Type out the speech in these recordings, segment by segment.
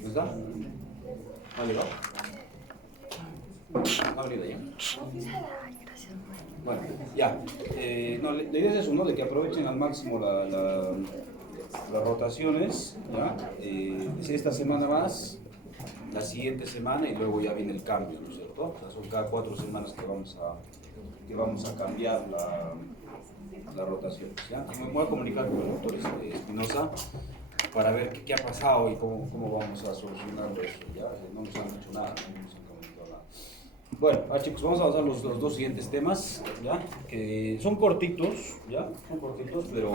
¿No está? ¿Ha llegado? ¿Ha venido ya? Bueno, ya. No, la idea es eso, ¿no? De que aprovechen al máximo las rotaciones, ¿ya? Es esta semana más, la siguiente semana y luego ya viene el cambio, ¿no es cierto? O sea, son cada 4 semanas que vamos a cambiar la rotación, ¿ya? Y me voy a comunicar con el doctor Espinosa para ver qué ha pasado y cómo vamos a solucionarlo eso, ¿ya? No nos han dicho nada, no nos han comunicado nada. Bueno, chicos, vamos a avanzar los dos siguientes temas, ¿ya? Que son cortitos, ¿ya? Son cortitos, pero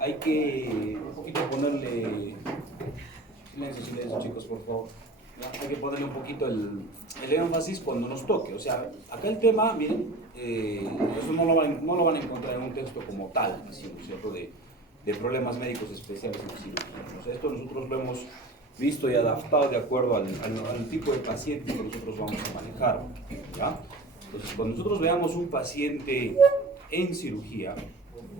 hay que un poquito ponerle... Silencio, chicos, por favor. ¿Ya? Hay que ponerle un poquito el énfasis cuando nos toque. O sea, acá el tema, miren, eso no lo van a encontrar en un texto como tal, así, ¿no es cierto?, de problemas médicos especiales en cirugía. O sea, esto nosotros lo hemos visto y adaptado de acuerdo al tipo de paciente que nosotros vamos a manejar, ¿ya? Entonces, cuando nosotros veamos un paciente en cirugía,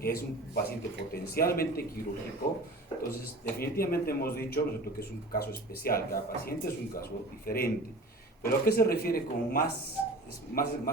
que es un paciente potencialmente quirúrgico, entonces definitivamente hemos dicho nosotros que es un caso especial, cada paciente es un caso diferente. Pero ¿a qué se refiere con más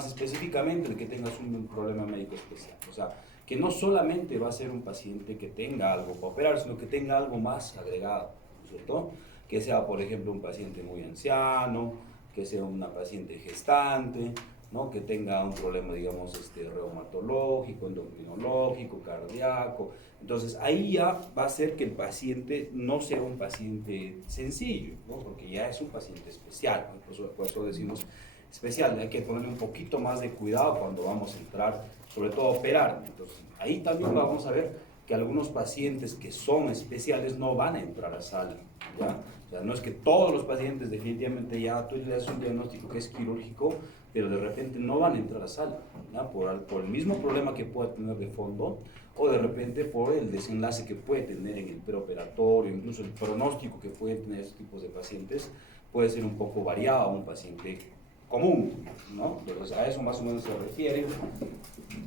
específicamente de que tengas un problema médico especial? O sea, que no solamente va a ser un paciente que tenga algo para operar, sino que tenga algo más agregado, ¿no es cierto? Que sea, por ejemplo, un paciente muy anciano, que sea una paciente gestante, ¿no? Que tenga un problema, digamos, reumatológico, endocrinológico, cardíaco. Entonces, ahí ya va a ser que el paciente no sea un paciente sencillo, ¿no? Porque ya es un paciente especial, ¿no? Por eso decimos especial. Hay que ponerle un poquito más de cuidado cuando vamos a entrar, sobre todo a operar. Entonces, ahí también vamos a ver que algunos pacientes que son especiales no van a entrar a sala, ¿ya? O sea, no es que todos los pacientes definitivamente ya tú le das un diagnóstico que es quirúrgico, pero de repente no van a entrar a sala, ¿ya? Por el mismo problema que pueda tener de fondo, o de repente por el desenlace que puede tener en el preoperatorio, incluso el pronóstico que pueden tener estos tipos de pacientes puede ser un poco variado a un paciente común, ¿no? Entonces, a eso más o menos se refiere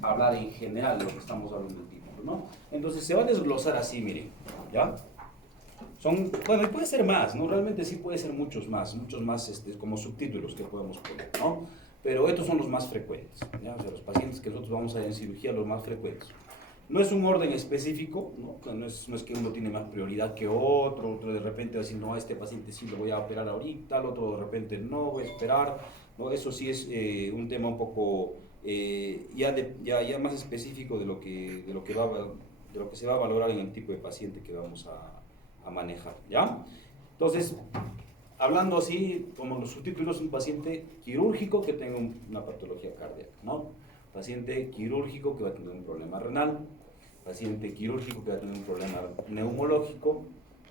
hablar en general de lo que estamos hablando del tipo, ¿no? Entonces se va a desglosar así, miren, ¿ya? Bueno, y puede ser más, ¿no? Realmente sí puede ser muchos más como subtítulos que podemos poner, ¿no? Pero estos son los más frecuentes, ¿ya? O sea, los pacientes que nosotros vamos a ver en cirugía, los más frecuentes. No es un orden específico, ¿no? No es que uno tiene más prioridad que otro de repente va a decir, no, a este paciente sí lo voy a operar ahorita, al otro de repente no, voy a esperar, ¿no? Eso sí es un tema un poco ya más específico de lo que se va a valorar en el tipo de paciente que vamos a manejar, ¿ya? Entonces, hablando así, como los subtítulos, un paciente quirúrgico que tenga una patología cardíaca, ¿no? Paciente quirúrgico que va a tener un problema renal, paciente quirúrgico que va a tener un problema neumológico,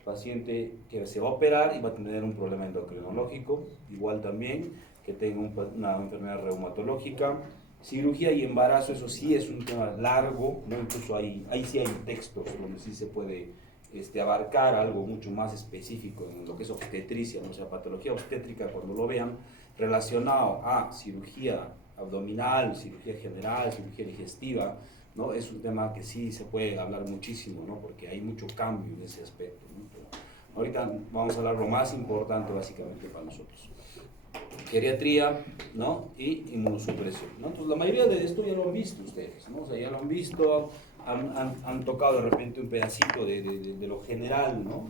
paciente que se va a operar y va a tener un problema endocrinológico, igual también que tenga una enfermedad reumatológica, cirugía y embarazo, eso sí es un tema largo, ¿no? Incluso ahí sí hay textos donde sí se puede abarcar algo mucho más específico en lo que es obstetricia, ¿no? O sea, patología obstétrica, cuando lo vean, relacionado a cirugía abdominal, cirugía general, cirugía digestiva, ¿no? Es un tema que sí se puede hablar muchísimo, ¿no? Porque hay mucho cambio en ese aspecto, ¿no? Pero ahorita vamos a hablar lo más importante básicamente para nosotros. Geriatría, ¿no? Y inmunosupresión, ¿no? Entonces la mayoría de esto ya lo han visto ustedes, ¿no? O sea, ya lo han visto, han tocado de repente un pedacito de lo general, ¿no?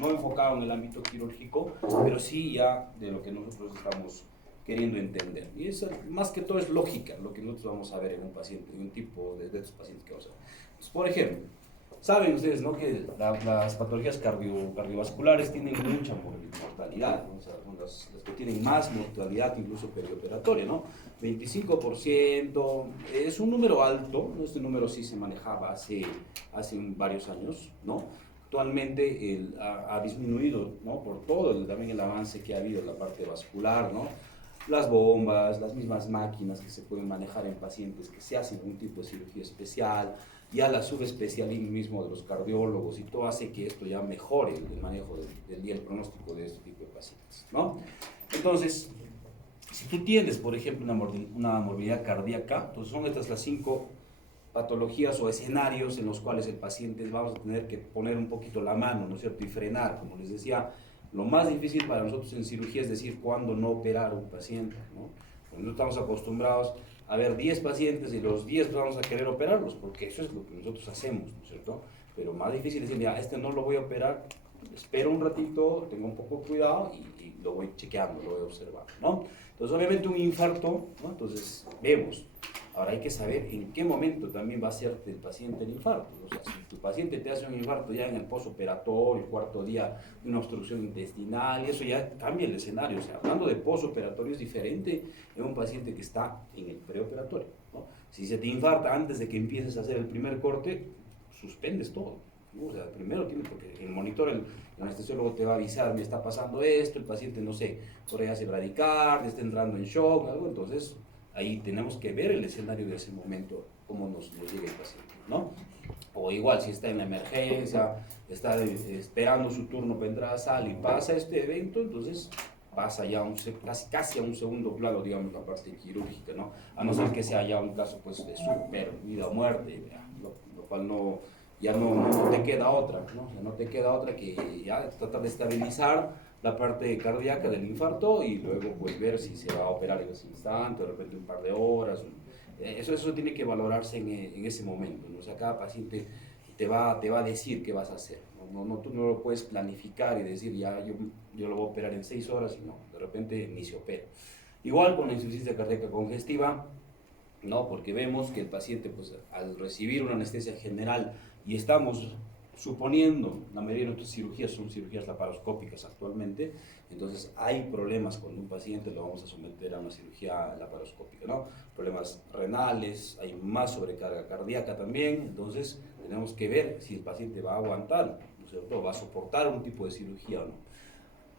No enfocado en el ámbito quirúrgico, pero sí ya de lo que nosotros estamos queriendo entender. Y eso, más que todo, es lógica, lo que nosotros vamos a ver en un paciente, en un tipo de estos pacientes que vamos a ver. Entonces, por ejemplo, saben ustedes, ¿no?, que las patologías cardiovasculares tienen mucha mortalidad, ¿no? O sea, son las que tienen más mortalidad, incluso perioperatoria, ¿no? 25%, es un número alto, ¿no? Este número sí se manejaba hace varios años, ¿no? Actualmente ha disminuido, ¿no? Por todo también el avance que ha habido en la parte vascular, ¿no? Las bombas, las mismas máquinas que se pueden manejar en pacientes que se hacen un tipo de cirugía especial, ya la subespecialismo mismo de los cardiólogos, y todo hace que esto ya mejore el manejo y el pronóstico de este tipo de pacientes, ¿no? Entonces, si tú tienes, por ejemplo, una morbilidad cardíaca, entonces son estas las 5 patologías o escenarios en los cuales el paciente vamos a tener que poner un poquito la mano, ¿no es cierto? Y frenar, como les decía, lo más difícil para nosotros en cirugía es decir cuándo no operar a un paciente, ¿no? Porque no estamos acostumbrados a ver 10 pacientes y los 10 vamos a querer operarlos, porque eso es lo que nosotros hacemos, ¿no es cierto? Pero más difícil es decir, ya, este no lo voy a operar, espero un ratito, tengo un poco de cuidado y lo voy chequeando, lo voy observando, ¿no? Entonces, obviamente un infarto, ¿no? Entonces, vemos. Ahora hay que saber en qué momento también va a hacerte el paciente el infarto. O sea, si tu paciente te hace un infarto ya en el posoperatorio, el cuarto día, una obstrucción intestinal, y eso ya cambia el escenario. O sea, hablando de posoperatorio es diferente en un paciente que está en el preoperatorio, ¿no? Si se te infarta antes de que empieces a hacer el primer corte, suspendes todo, ¿no? O sea, primero tienes, porque el monitor, el anestesiólogo te va a avisar, me está pasando esto, el paciente, no sé, por ahí hace bradicardia, está entrando en shock, algo, entonces ahí tenemos que ver el escenario de ese momento, cómo nos llega el paciente, ¿no? O igual, si está en la emergencia, está esperando su turno para entrar a sala y pasa este evento, entonces pasa ya casi a un segundo plano, digamos, la parte quirúrgica, ¿no? A no ser que sea ya un caso, pues, de súper vida o muerte, lo cual no, ya no te queda otra, ¿no? O sea, no te queda otra que ya tratar de estabilizar la parte cardíaca del infarto y luego pues ver si se va a operar en ese instante, de repente un par de horas. Eso tiene que valorarse en ese momento, ¿no? O sea, cada paciente te va a decir qué vas a hacer, ¿no? Tú no lo puedes planificar y decir, ya, yo lo voy a operar en 6 horas y no, de repente ni se opera. Igual con la insuficiencia cardíaca congestiva, ¿no? Porque vemos que el paciente, pues, al recibir una anestesia general y estamos suponiendo, la mayoría de nuestras cirugías son cirugías laparoscópicas actualmente, entonces hay problemas cuando un paciente lo vamos a someter a una cirugía laparoscópica, ¿no? Problemas renales, hay más sobrecarga cardíaca también, entonces tenemos que ver si el paciente va a aguantar, ¿no es cierto? Va a soportar un tipo de cirugía o no.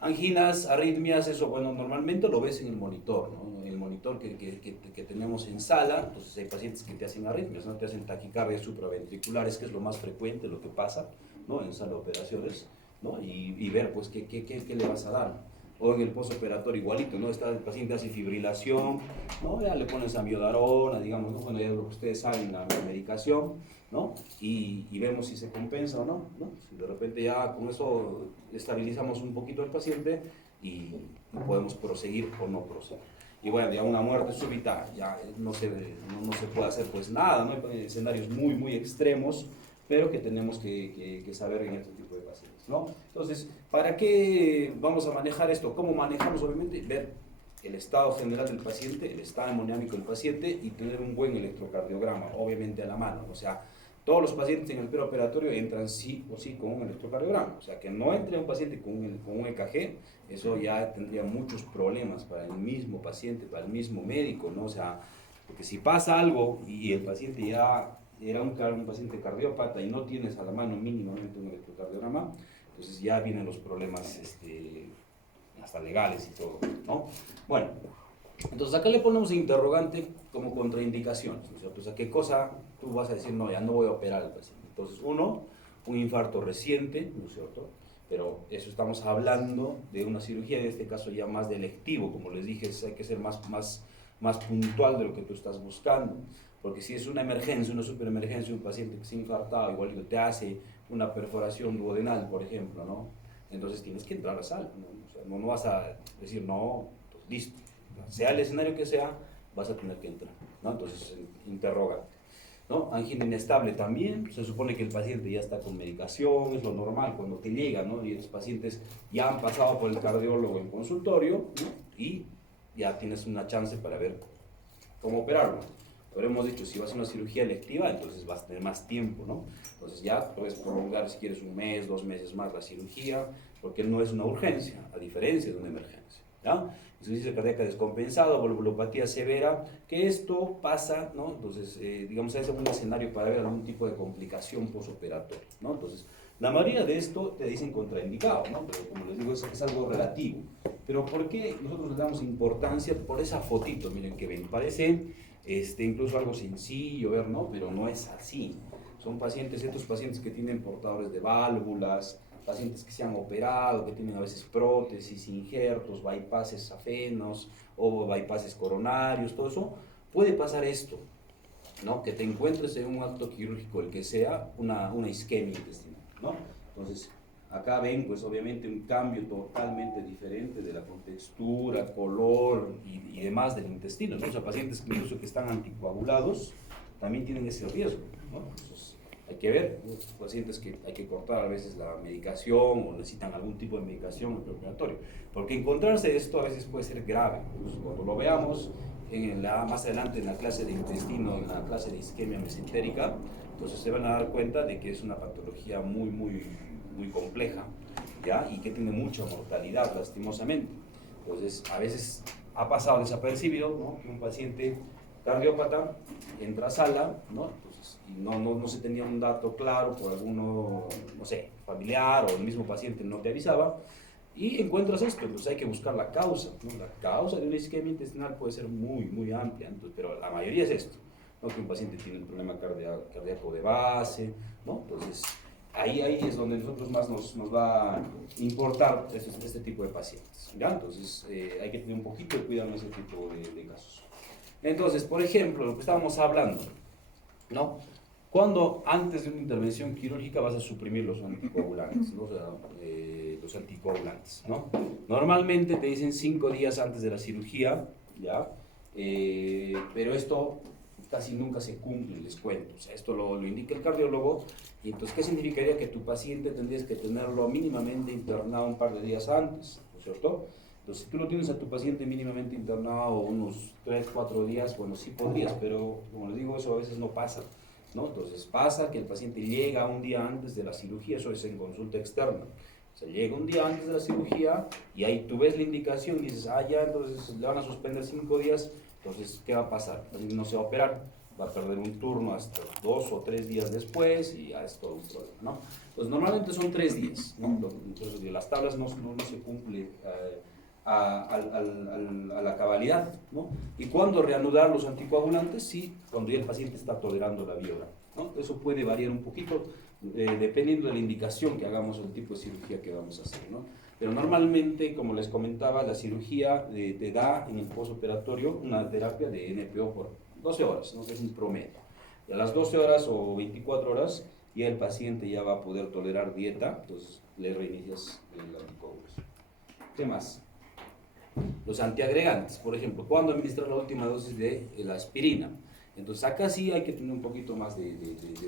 Anginas, arritmias, eso, bueno, normalmente lo ves en el monitor, ¿no? En el monitor que tenemos en sala, entonces hay pacientes que te hacen arritmias, ¿no? Te hacen taquicardias supraventriculares, que es lo más frecuente, lo que pasa, ¿no? En sala de operaciones, ¿no? Y ver, pues, qué le vas a dar. O en el postoperatorio igualito, ¿no? El paciente hace fibrilación, ¿no? Ya le pones amiodarona, digamos, ¿no? Bueno, ya lo que ustedes saben, la medicación, ¿no? Y vemos si se compensa o no, ¿no? Si de repente ya con eso estabilizamos un poquito al paciente y podemos proseguir o no proseguir. Y bueno, ya una muerte súbita, ya no se puede hacer pues nada, ¿no? Hay escenarios muy, muy extremos, pero que tenemos que saber en este tipo de pacientes, ¿no? Entonces, ¿para qué vamos a manejar esto? ¿Cómo manejamos? Obviamente, ver el estado general del paciente, el estado hemodinámico del paciente y tener un buen electrocardiograma, obviamente a la mano. O sea, todos los pacientes en el preoperatorio entran sí o sí con un electrocardiograma. O sea, que no entre un paciente con un EKG, eso ya tendría muchos problemas para el mismo paciente, para el mismo médico, ¿no? O sea, porque si pasa algo y el paciente ya era un paciente cardiópata y no tienes a la mano mínimamente un electrocardiograma, entonces ya vienen los problemas hasta legales y todo, ¿no? Bueno, entonces acá le ponemos interrogante como contraindicaciones, ¿no es cierto? O sea, ¿qué cosa tú vas a decir? No, ya no voy a operar al paciente. Entonces, uno, un infarto reciente, ¿no es cierto? Pero eso estamos hablando de una cirugía, en este caso ya más de electivo, como les dije, hay que ser más puntual de lo que tú estás buscando. Porque si es una emergencia, una superemergencia, un paciente que se ha infartado, igual te hace una perforación duodenal, por ejemplo, ¿no? Entonces tienes que entrar a sala, ¿no? O sea, no vas a decir, no, pues, listo. Sea el escenario que sea, vas a tener que entrar, ¿no? Entonces, interrogante, ¿no? Angina inestable también, se supone que el paciente ya está con medicación, es lo normal cuando te llega, ¿no? Y los pacientes ya han pasado por el cardiólogo en consultorio, ¿no? Y ya tienes una chance para ver cómo operarlo. Pero hemos dicho, si vas a una cirugía electiva, entonces vas a tener más tiempo, ¿no? Entonces ya puedes prolongar, si quieres, 1 mes, 2 meses más la cirugía, porque no es una urgencia, a diferencia de una emergencia, ¿ya? Insuficiencia cardíaca descompensada, valvulopatía severa, que esto pasa, ¿no? Entonces, digamos, es un escenario para ver algún tipo de complicación postoperatoria, ¿no? Entonces, la mayoría de esto te dicen contraindicado, ¿no? Pero como les digo, es algo relativo. Pero ¿por qué nosotros le damos importancia por esa fotito? Miren que ven, parece incluso algo sencillo ver, ¿no? Pero no es así. Son pacientes, estos pacientes que tienen portadores de válvulas, pacientes que se han operado, que tienen a veces prótesis, injertos, bypasses safenos o bypasses coronarios, todo eso, puede pasar esto. ¿no? Que te encuentres en un acto quirúrgico, el que sea, una isquemia intestinal, ¿no? Entonces, acá ven, pues obviamente un cambio totalmente diferente de la contextura, color y demás del intestino, ¿no? O sea, pacientes que incluso que están anticoagulados también tienen ese riesgo, ¿no? Entonces, hay que ver, los pacientes que hay que cortar a veces la medicación o necesitan algún tipo de medicación en el preoperatorio, porque encontrarse esto a veces puede ser grave. Entonces, cuando lo veamos más adelante en la clase de intestino, en la clase de isquemia mesentérica, entonces se van a dar cuenta de que es una patología muy compleja, ¿ya? Y que tiene mucha mortalidad, lastimosamente. Entonces, a veces ha pasado desapercibido, ¿no? Que un paciente cardiópata entra a sala, ¿no? Entonces, y no se tenía un dato claro por alguno, no sé, familiar o el mismo paciente no te avisaba, y encuentras esto. Entonces hay que buscar la causa, ¿no? La causa de una isquemia intestinal puede ser muy amplia, entonces, pero la mayoría es esto, ¿no? Que un paciente tiene un problema cardíaco de base, ¿no? Entonces, ahí es donde nosotros más nos va a importar este tipo de pacientes, ¿ya? Entonces, hay que tener un poquito de cuidado en ese tipo de casos. Entonces, por ejemplo, lo que estábamos hablando, ¿no? Cuando antes de una intervención quirúrgica vas a suprimir los anticoagulantes, ¿no? O sea, los anticoagulantes, ¿no? Normalmente te dicen 5 días antes de la cirugía, ¿ya? Pero esto casi nunca se cumple, les cuento. O sea, esto lo indica el cardiólogo. Y entonces, ¿qué significaría? Que tu paciente tendrías que tenerlo mínimamente internado un par de días antes, ¿no es cierto? Entonces, si tú lo tienes a tu paciente mínimamente internado unos 3, 4 días, bueno, sí podrías, pero como les digo, eso a veces no pasa, ¿no? Entonces pasa que el paciente llega un día antes de la cirugía, eso es en consulta externa. O sea, llega un día antes de la cirugía y ahí tú ves la indicación y dices, ya, entonces le van a suspender 5 días, entonces, ¿qué va a pasar? El paciente no se va a operar, va a perder un turno hasta 2 o 3 días después y ya es todo un problema, ¿no? Pues normalmente son 3 días, ¿no? Entonces, las tablas no se cumplen a la cabalidad, ¿no? Y cuando reanudar los anticoagulantes, sí, cuando ya el paciente está tolerando la vía oral, ¿no? Eso puede variar un poquito dependiendo de la indicación que hagamos o el tipo de cirugía que vamos a hacer, ¿no? Pero normalmente, como les comentaba, la cirugía te da en el postoperatorio una terapia de NPO por 12 horas, ¿no? Que es un promedio. Y a las 12 horas o 24 horas ya el paciente ya va a poder tolerar dieta, entonces le reinicias el anticoagulación. ¿Qué más? Los antiagregantes, por ejemplo, ¿cuándo administrar la última dosis de la aspirina? Entonces acá sí hay que tener un poquito más de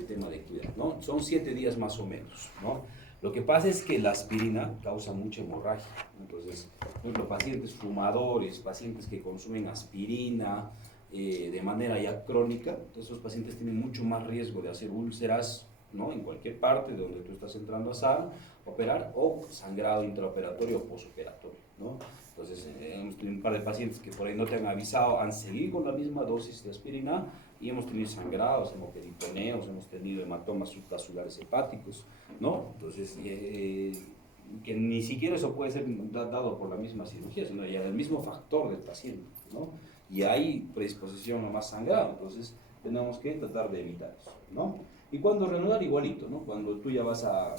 tema de cuidado, ¿no? Son 7 días más o menos, ¿no? Lo que pasa es que la aspirina causa mucha hemorragia. Entonces, por ejemplo, pacientes fumadores, pacientes que consumen aspirina de manera ya crónica, entonces esos pacientes tienen mucho más riesgo de hacer úlceras, ¿no? En cualquier parte de donde tú estás entrando a sala, operar, o sangrado intraoperatorio o posoperatorio, ¿no? Entonces, hemos tenido un par de pacientes que por ahí no te han avisado, han seguido con la misma dosis de aspirina y hemos tenido sangrados, hemoperitonеos, hemos tenido hematomas subvasculares hepáticos, ¿no? Entonces, que ni siquiera eso puede ser dado por la misma cirugía, sino ya el mismo factor del paciente, ¿no? Y hay predisposición a más sangrado, entonces tenemos que tratar de evitar eso, ¿no? Y cuando reanudar, igualito, ¿no? Cuando tú ya vas a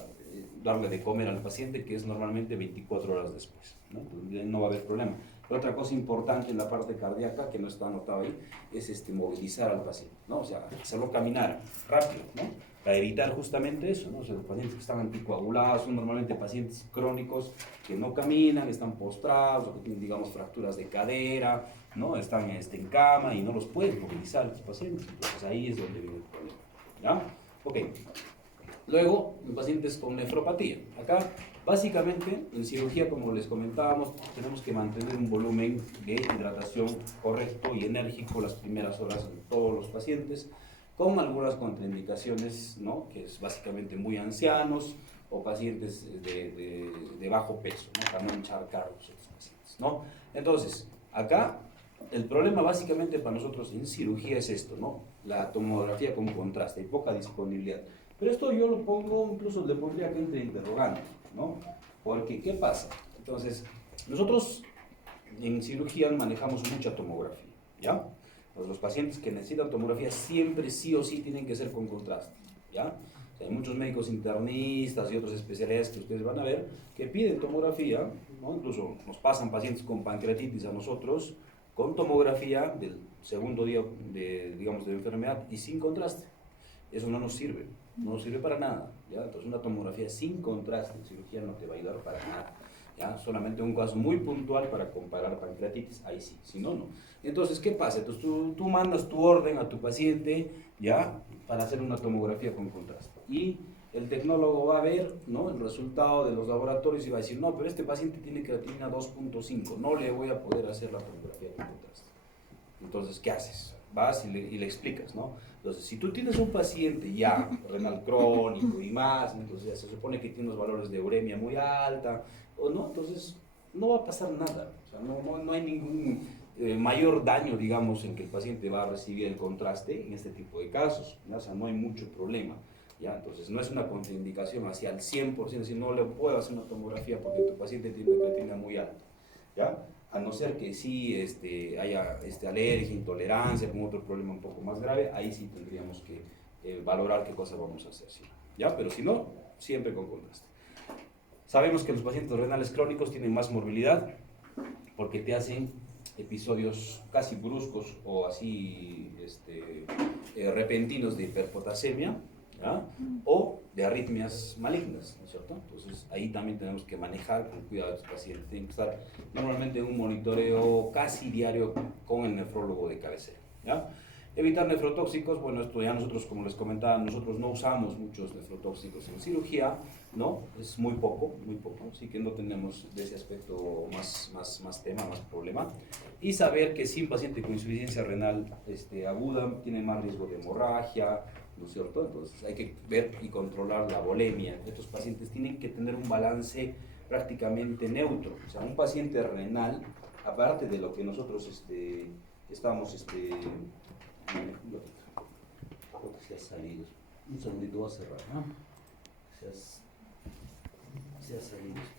darle de comer al paciente, que es normalmente 24 horas después, ¿no? Entonces, no va a haber problema. Otra cosa importante en la parte cardíaca, que no está anotado ahí, es movilizar al paciente, ¿no? O sea, hacerlo caminar rápido, ¿no? Para evitar justamente eso, ¿no? O sea, los pacientes que están anticoagulados son normalmente pacientes crónicos que no caminan, están postrados, o que tienen, digamos, fracturas de cadera, ¿no? Están en cama y no los pueden movilizar los pacientes. Entonces ahí es donde viene el problema, ¿ya? Ok. Luego, en pacientes con nefropatía. Acá, básicamente, en cirugía, como les comentábamos, tenemos que mantener un volumen de hidratación correcto y enérgico las primeras horas en todos los pacientes, con algunas contraindicaciones, ¿no? Que es básicamente muy ancianos o pacientes de bajo peso, ¿no? Para no encharcar a los otros pacientes, ¿no? Entonces, acá, el problema básicamente para nosotros en cirugía es esto, ¿no? La tomografía con contraste y poca disponibilidad. Pero esto yo lo pongo, incluso le pondría que entre interrogante, ¿no? Porque, ¿qué pasa? Entonces, nosotros en cirugía manejamos mucha tomografía, ¿ya? Pues los pacientes que necesitan tomografía siempre sí o sí tienen que ser con contraste, ¿ya? O sea, hay muchos médicos internistas y otras especialidades que ustedes van a ver que piden tomografía, ¿no? Incluso nos pasan pacientes con pancreatitis a nosotros, con tomografía del segundo día de, digamos, de enfermedad y sin contraste. Eso no nos sirve, no nos sirve para nada, ¿ya? Entonces una tomografía sin contraste en cirugía no te va a ayudar para nada, ¿ya? Solamente un caso muy puntual para comparar pancreatitis, ahí sí, si no, no. Entonces, ¿qué pasa? Entonces tú mandas tu orden a tu paciente, ¿ya? Para hacer una tomografía con contraste. Y el tecnólogo va a ver, ¿no?, el resultado de los laboratorios y va a decir, no, pero este paciente tiene creatinina 2.5, no le voy a poder hacer la tomografía con contraste. Entonces, ¿qué haces? Vas y le explicas, ¿no? Entonces, si tú tienes un paciente ya renal crónico y más, entonces ya se supone que tiene unos valores de uremia muy alta, o no, entonces no va a pasar nada. O sea, no hay ningún mayor daño, digamos, en que el paciente va a recibir el contraste en este tipo de casos, ¿no? O sea, no hay mucho problema, ¿ya? Entonces, no es una contraindicación hacia el 100%, si no le puedo hacer una tomografía porque tu paciente tiene una creatinina muy alta, ¿ya? A no ser que sí haya alergia, intolerancia, algún otro problema un poco más grave, ahí sí tendríamos que valorar qué cosa vamos a hacer, ¿sí? ¿Ya? Pero si no, siempre con contraste. Sabemos que los pacientes renales crónicos tienen más morbilidad porque te hacen episodios casi bruscos o así repentinos de hiperpotasemia, ¿ya? O de arritmias malignas, ¿no es cierto? Entonces ahí también tenemos que manejar con cuidado a estos pacientes. Tienen que estar normalmente en un monitoreo casi diario con el nefrólogo de cabecera, ¿ya? Evitar nefrotóxicos, bueno, esto ya nosotros, como les comentaba, nosotros no usamos muchos nefrotóxicos en cirugía, ¿no? Es muy poco, así que no tenemos de ese aspecto más tema, más problema. Y saber que si un paciente con insuficiencia renal aguda tiene más riesgo de hemorragia, ¿no es cierto? Entonces hay que ver y controlar la volemia. Estos pacientes tienen que tener un balance prácticamente neutro. O sea, un paciente renal, aparte de lo que nosotros estamos creo que se ha salido. Un segundito, voy a cerrar, ¿no? Se ha salido esto.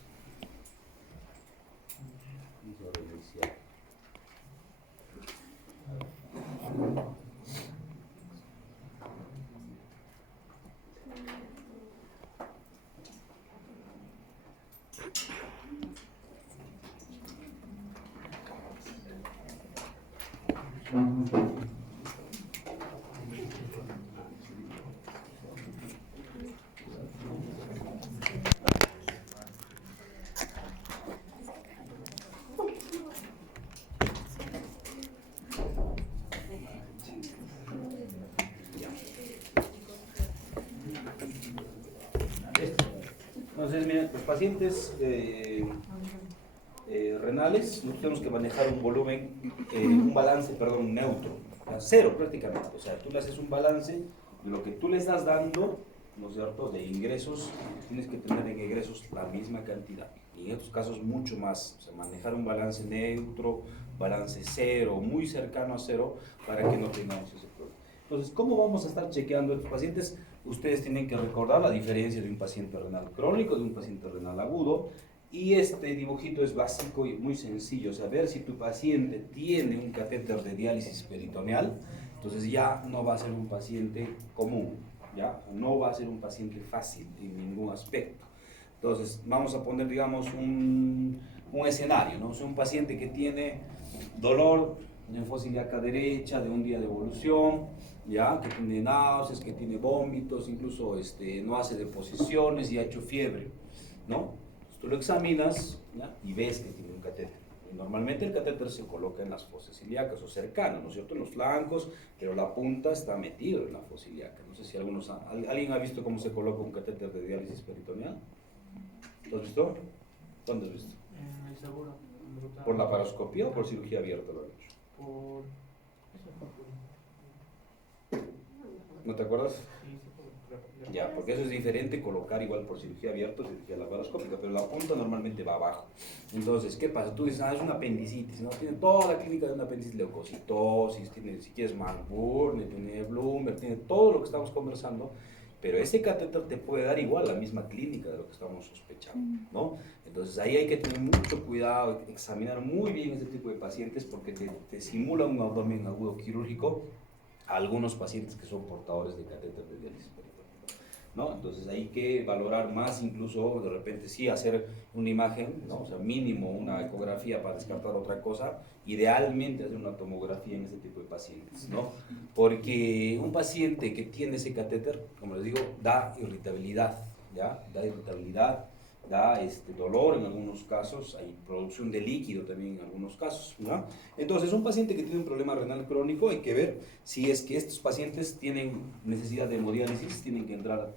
Vamos a reiniciar. Entonces, miren, los pacientes renales, nosotros tenemos que manejar un volumen, un balance, perdón, neutro, cero prácticamente. O sea, tú le haces un balance de lo que tú le estás dando, ¿no es cierto?, de ingresos, tienes que tener en egresos la misma cantidad. Y en estos casos mucho más, o sea, manejar un balance neutro, balance cero, muy cercano a cero, para que no tengamos ese problema. Entonces, ¿cómo vamos a estar chequeando a estos pacientes? Ustedes tienen que recordar la diferencia de un paciente renal crónico de un paciente renal agudo. Y este dibujito es básico y muy sencillo. Saber si tu paciente tiene un catéter de diálisis peritoneal, entonces ya no va a ser un paciente común, ¿ya? No va a ser un paciente fácil en ningún aspecto. Entonces, vamos a poner, digamos, un escenario, ¿no? O sea, un paciente que tiene dolor en fosa ilíaca derecha de un día de evolución, ¿ya? Que tiene náuseas, que tiene vómitos, incluso no hace deposiciones y ha hecho fiebre, ¿no? Tú lo examinas, ¿ya?, y ves que tiene un catéter. Normalmente el catéter se coloca en las fosas ilíacas o cercano, ¿no es cierto?, en los flancos, pero la punta está metido en la fosa ilíaca. No sé si alguien ha visto cómo se coloca un catéter de diálisis peritoneal. ¿Lo has visto? ¿Dónde has visto? En el seguro. ¿Por laparoscopía o por cirugía abierta lo han hecho? Por... ¿No te acuerdas? Sí, Ya, porque eso es diferente colocar igual por cirugía abierta o cirugía laparoscópica, pero la punta normalmente va abajo. Entonces, ¿qué pasa? Tú dices, es una apendicitis, ¿no? Tiene toda la clínica de una apendicitis, leucocitosis, tiene, si quieres, Marburg, tiene Bloomberg, tiene todo lo que estamos conversando, pero ese catéter te puede dar igual la misma clínica de lo que estamos sospechando, ¿no? Entonces, ahí hay que tener mucho cuidado, examinar muy bien este tipo de pacientes porque te simula un abdomen agudo quirúrgico a algunos pacientes que son portadores de catéter de diálisis peritoneal. ¿no? Entonces hay que valorar más, incluso de repente sí hacer una imagen, ¿no? O sea, mínimo una ecografía para descartar otra cosa, idealmente hacer una tomografía en este tipo de pacientes, ¿no? Porque un paciente que tiene ese catéter, como les digo, da irritabilidad, ¿ya? Da irritabilidad, da dolor en algunos casos, hay producción de líquido también en algunos casos, ¿no? Entonces, un paciente que tiene un problema renal crónico, hay que ver si es que estos pacientes tienen necesidad de hemodiálisis, tienen que entrar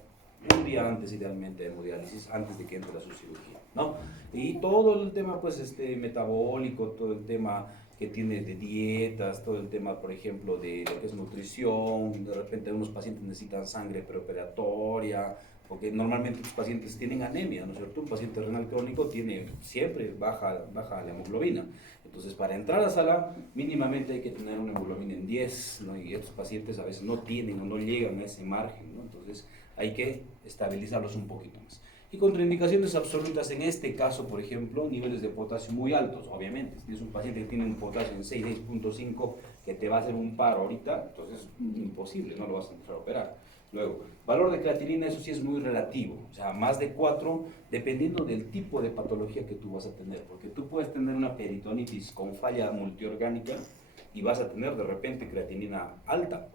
un día antes idealmente de hemodiálisis, antes de que entre a su cirugía, ¿no? Y todo el tema, pues, metabólico, todo el tema que tiene de dietas, todo el tema, por ejemplo, de lo que es nutrición, de repente algunos pacientes necesitan sangre preoperatoria, porque normalmente los pacientes tienen anemia, ¿no es cierto? Un paciente renal crónico tiene siempre baja la hemoglobina. Entonces, para entrar a sala, mínimamente hay que tener una hemoglobina en 10, ¿no? Y estos pacientes a veces no tienen o no llegan a ese margen, ¿no? Entonces, hay que estabilizarlos un poquito más. Y contraindicaciones absolutas en este caso, por ejemplo, niveles de potasio muy altos, obviamente. Si tienes un paciente que tiene un potasio en 6, 6.5, que te va a hacer un paro ahorita, entonces imposible, no lo vas a empezar a operar. Luego, valor de creatinina, eso sí es muy relativo, o sea, más de 4, dependiendo del tipo de patología que tú vas a tener, porque tú puedes tener una peritonitis con falla multiorgánica y vas a tener de repente creatinina alta,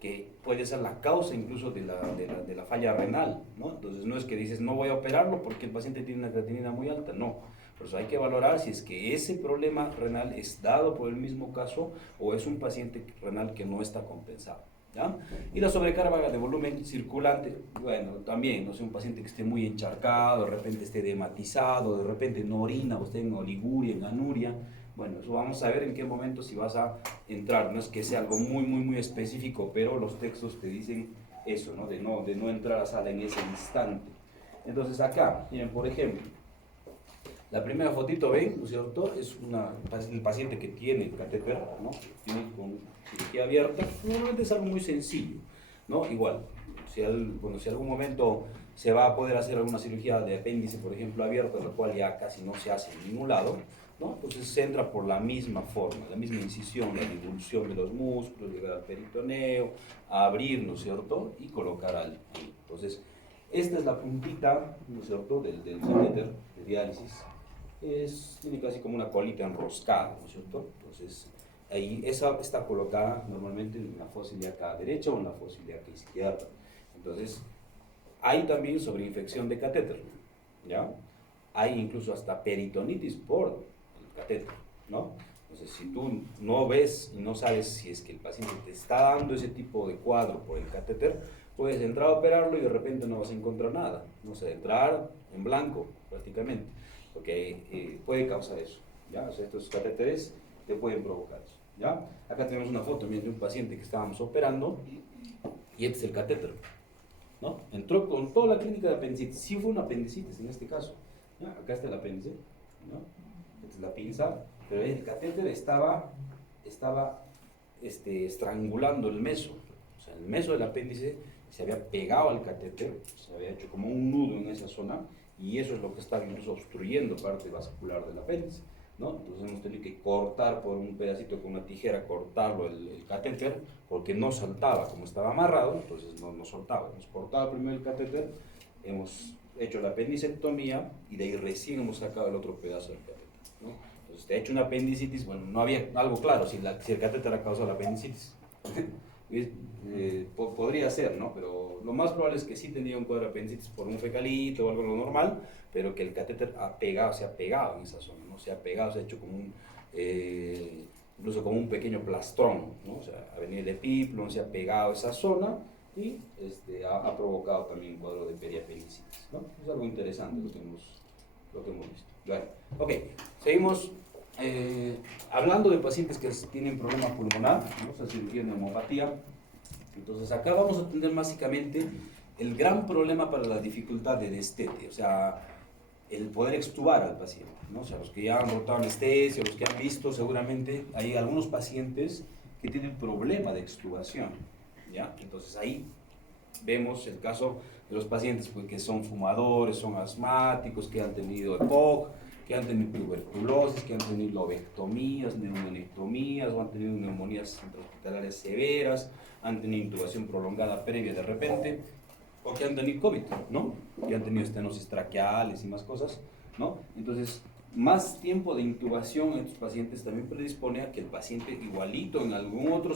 que puede ser la causa incluso de la falla renal, ¿no? Entonces no es que dices, no voy a operarlo porque el paciente tiene una creatinina muy alta, no. Por eso hay que valorar si es que ese problema renal es dado por el mismo caso o es un paciente renal que no está compensado, ¿ya? Y la sobrecarga de volumen circulante, bueno, también, no sé, un paciente que esté muy encharcado, de repente esté edematizado, de repente no orina, o esté en oliguria, en anuria, bueno, eso vamos a ver en qué momento si vas a entrar, no es que sea algo muy específico, pero los textos te dicen eso, ¿no? De no entrar a sala en ese instante. Entonces acá, miren, por ejemplo, la primera fotito, ven, ¿no es cierto? Es el paciente que tiene catéter, ¿no? Tiene con cirugía abierta, normalmente es algo muy sencillo, ¿no? Igual, si algún momento se va a poder hacer alguna cirugía de apéndice, por ejemplo, abierta, la cual ya casi no se hace en ningún lado, ¿no? Entonces se entra por la misma forma, la misma incisión, la divulsión de los músculos, llegar al peritoneo, abrir, ¿no es cierto? Y colocar ahí. Entonces, esta es la puntita, ¿no es cierto?, del catéter de diálisis. Tiene casi como una colita enroscada, ¿no es cierto? Entonces, ahí esa está colocada normalmente en la fosa ilíaca derecha o en la fosa ilíaca izquierda. Entonces, hay también sobreinfección de catéter, ¿ya? Hay incluso hasta peritonitis por el catéter, ¿no? Entonces, si tú no ves y no sabes si es que el paciente te está dando ese tipo de cuadro por el catéter, puedes entrar a operarlo y de repente no vas a encontrar nada, no sé, entrar en blanco prácticamente, porque puede causar eso, ¿ya? O sea, estos catéteres te pueden provocar eso, ¿ya? Acá tenemos una foto de un paciente que estábamos operando y este es el catéter, ¿no? Entró con toda la clínica de apendicitis, sí fue una apendicitis en este caso, ¿ya? Acá está el apéndice, ¿no? Esta es la pinza, pero el catéter estaba estrangulando el meso, o sea, el meso del apéndice se había pegado al catéter, se había hecho como un nudo en esa zona, y eso es lo que estaba incluso obstruyendo parte vascular del apéndice, ¿no? Entonces hemos tenido que cortar por un pedacito con una tijera, cortarlo el catéter, porque no soltaba, como estaba amarrado, entonces no soltaba. Hemos cortado primero el catéter, hemos hecho la apendicectomía y de ahí recién hemos sacado el otro pedazo del catéter, ¿no? Entonces te ha hecho una apendicitis, bueno, no había algo claro si el catéter ha causado la apendicitis. Podría ser, ¿no? Pero lo más probable es que sí tenía un cuadro de apendicitis por un fecalito o algo normal, pero que el catéter se ha pegado en esa zona, ¿no? Se ha pegado, se ha hecho como incluso como un pequeño plastrón, ¿no? O sea, ha venido el epíplon, se ha pegado a esa zona y ha provocado también un cuadro de periapendicitis, ¿no? Es algo interesante lo que hemos visto. Bueno, ok, seguimos. Hablando de pacientes que tienen problema pulmonar, ¿no? O sea, cirugía de neumopatía, entonces acá vamos a atender básicamente el gran problema para la dificultad de destete, o sea, el poder extubar al paciente, ¿no? O sea, los que ya han rotado anestesia, los que han visto, seguramente hay algunos pacientes que tienen problema de extubación, ¿ya? Entonces ahí vemos el caso de los pacientes pues, que son fumadores, son asmáticos, que han tenido EPOC, que han tenido tuberculosis, que han tenido lobectomías, neumonectomías, o han tenido neumonías intrahospitalarias severas, han tenido intubación prolongada previa de repente. o que han tenido COVID, ¿no? Que han tenido estenosis traqueales y más cosas, ¿no? Entonces, más tiempo de intubación en estos pacientes también predispone a que el paciente, igualito en algún otro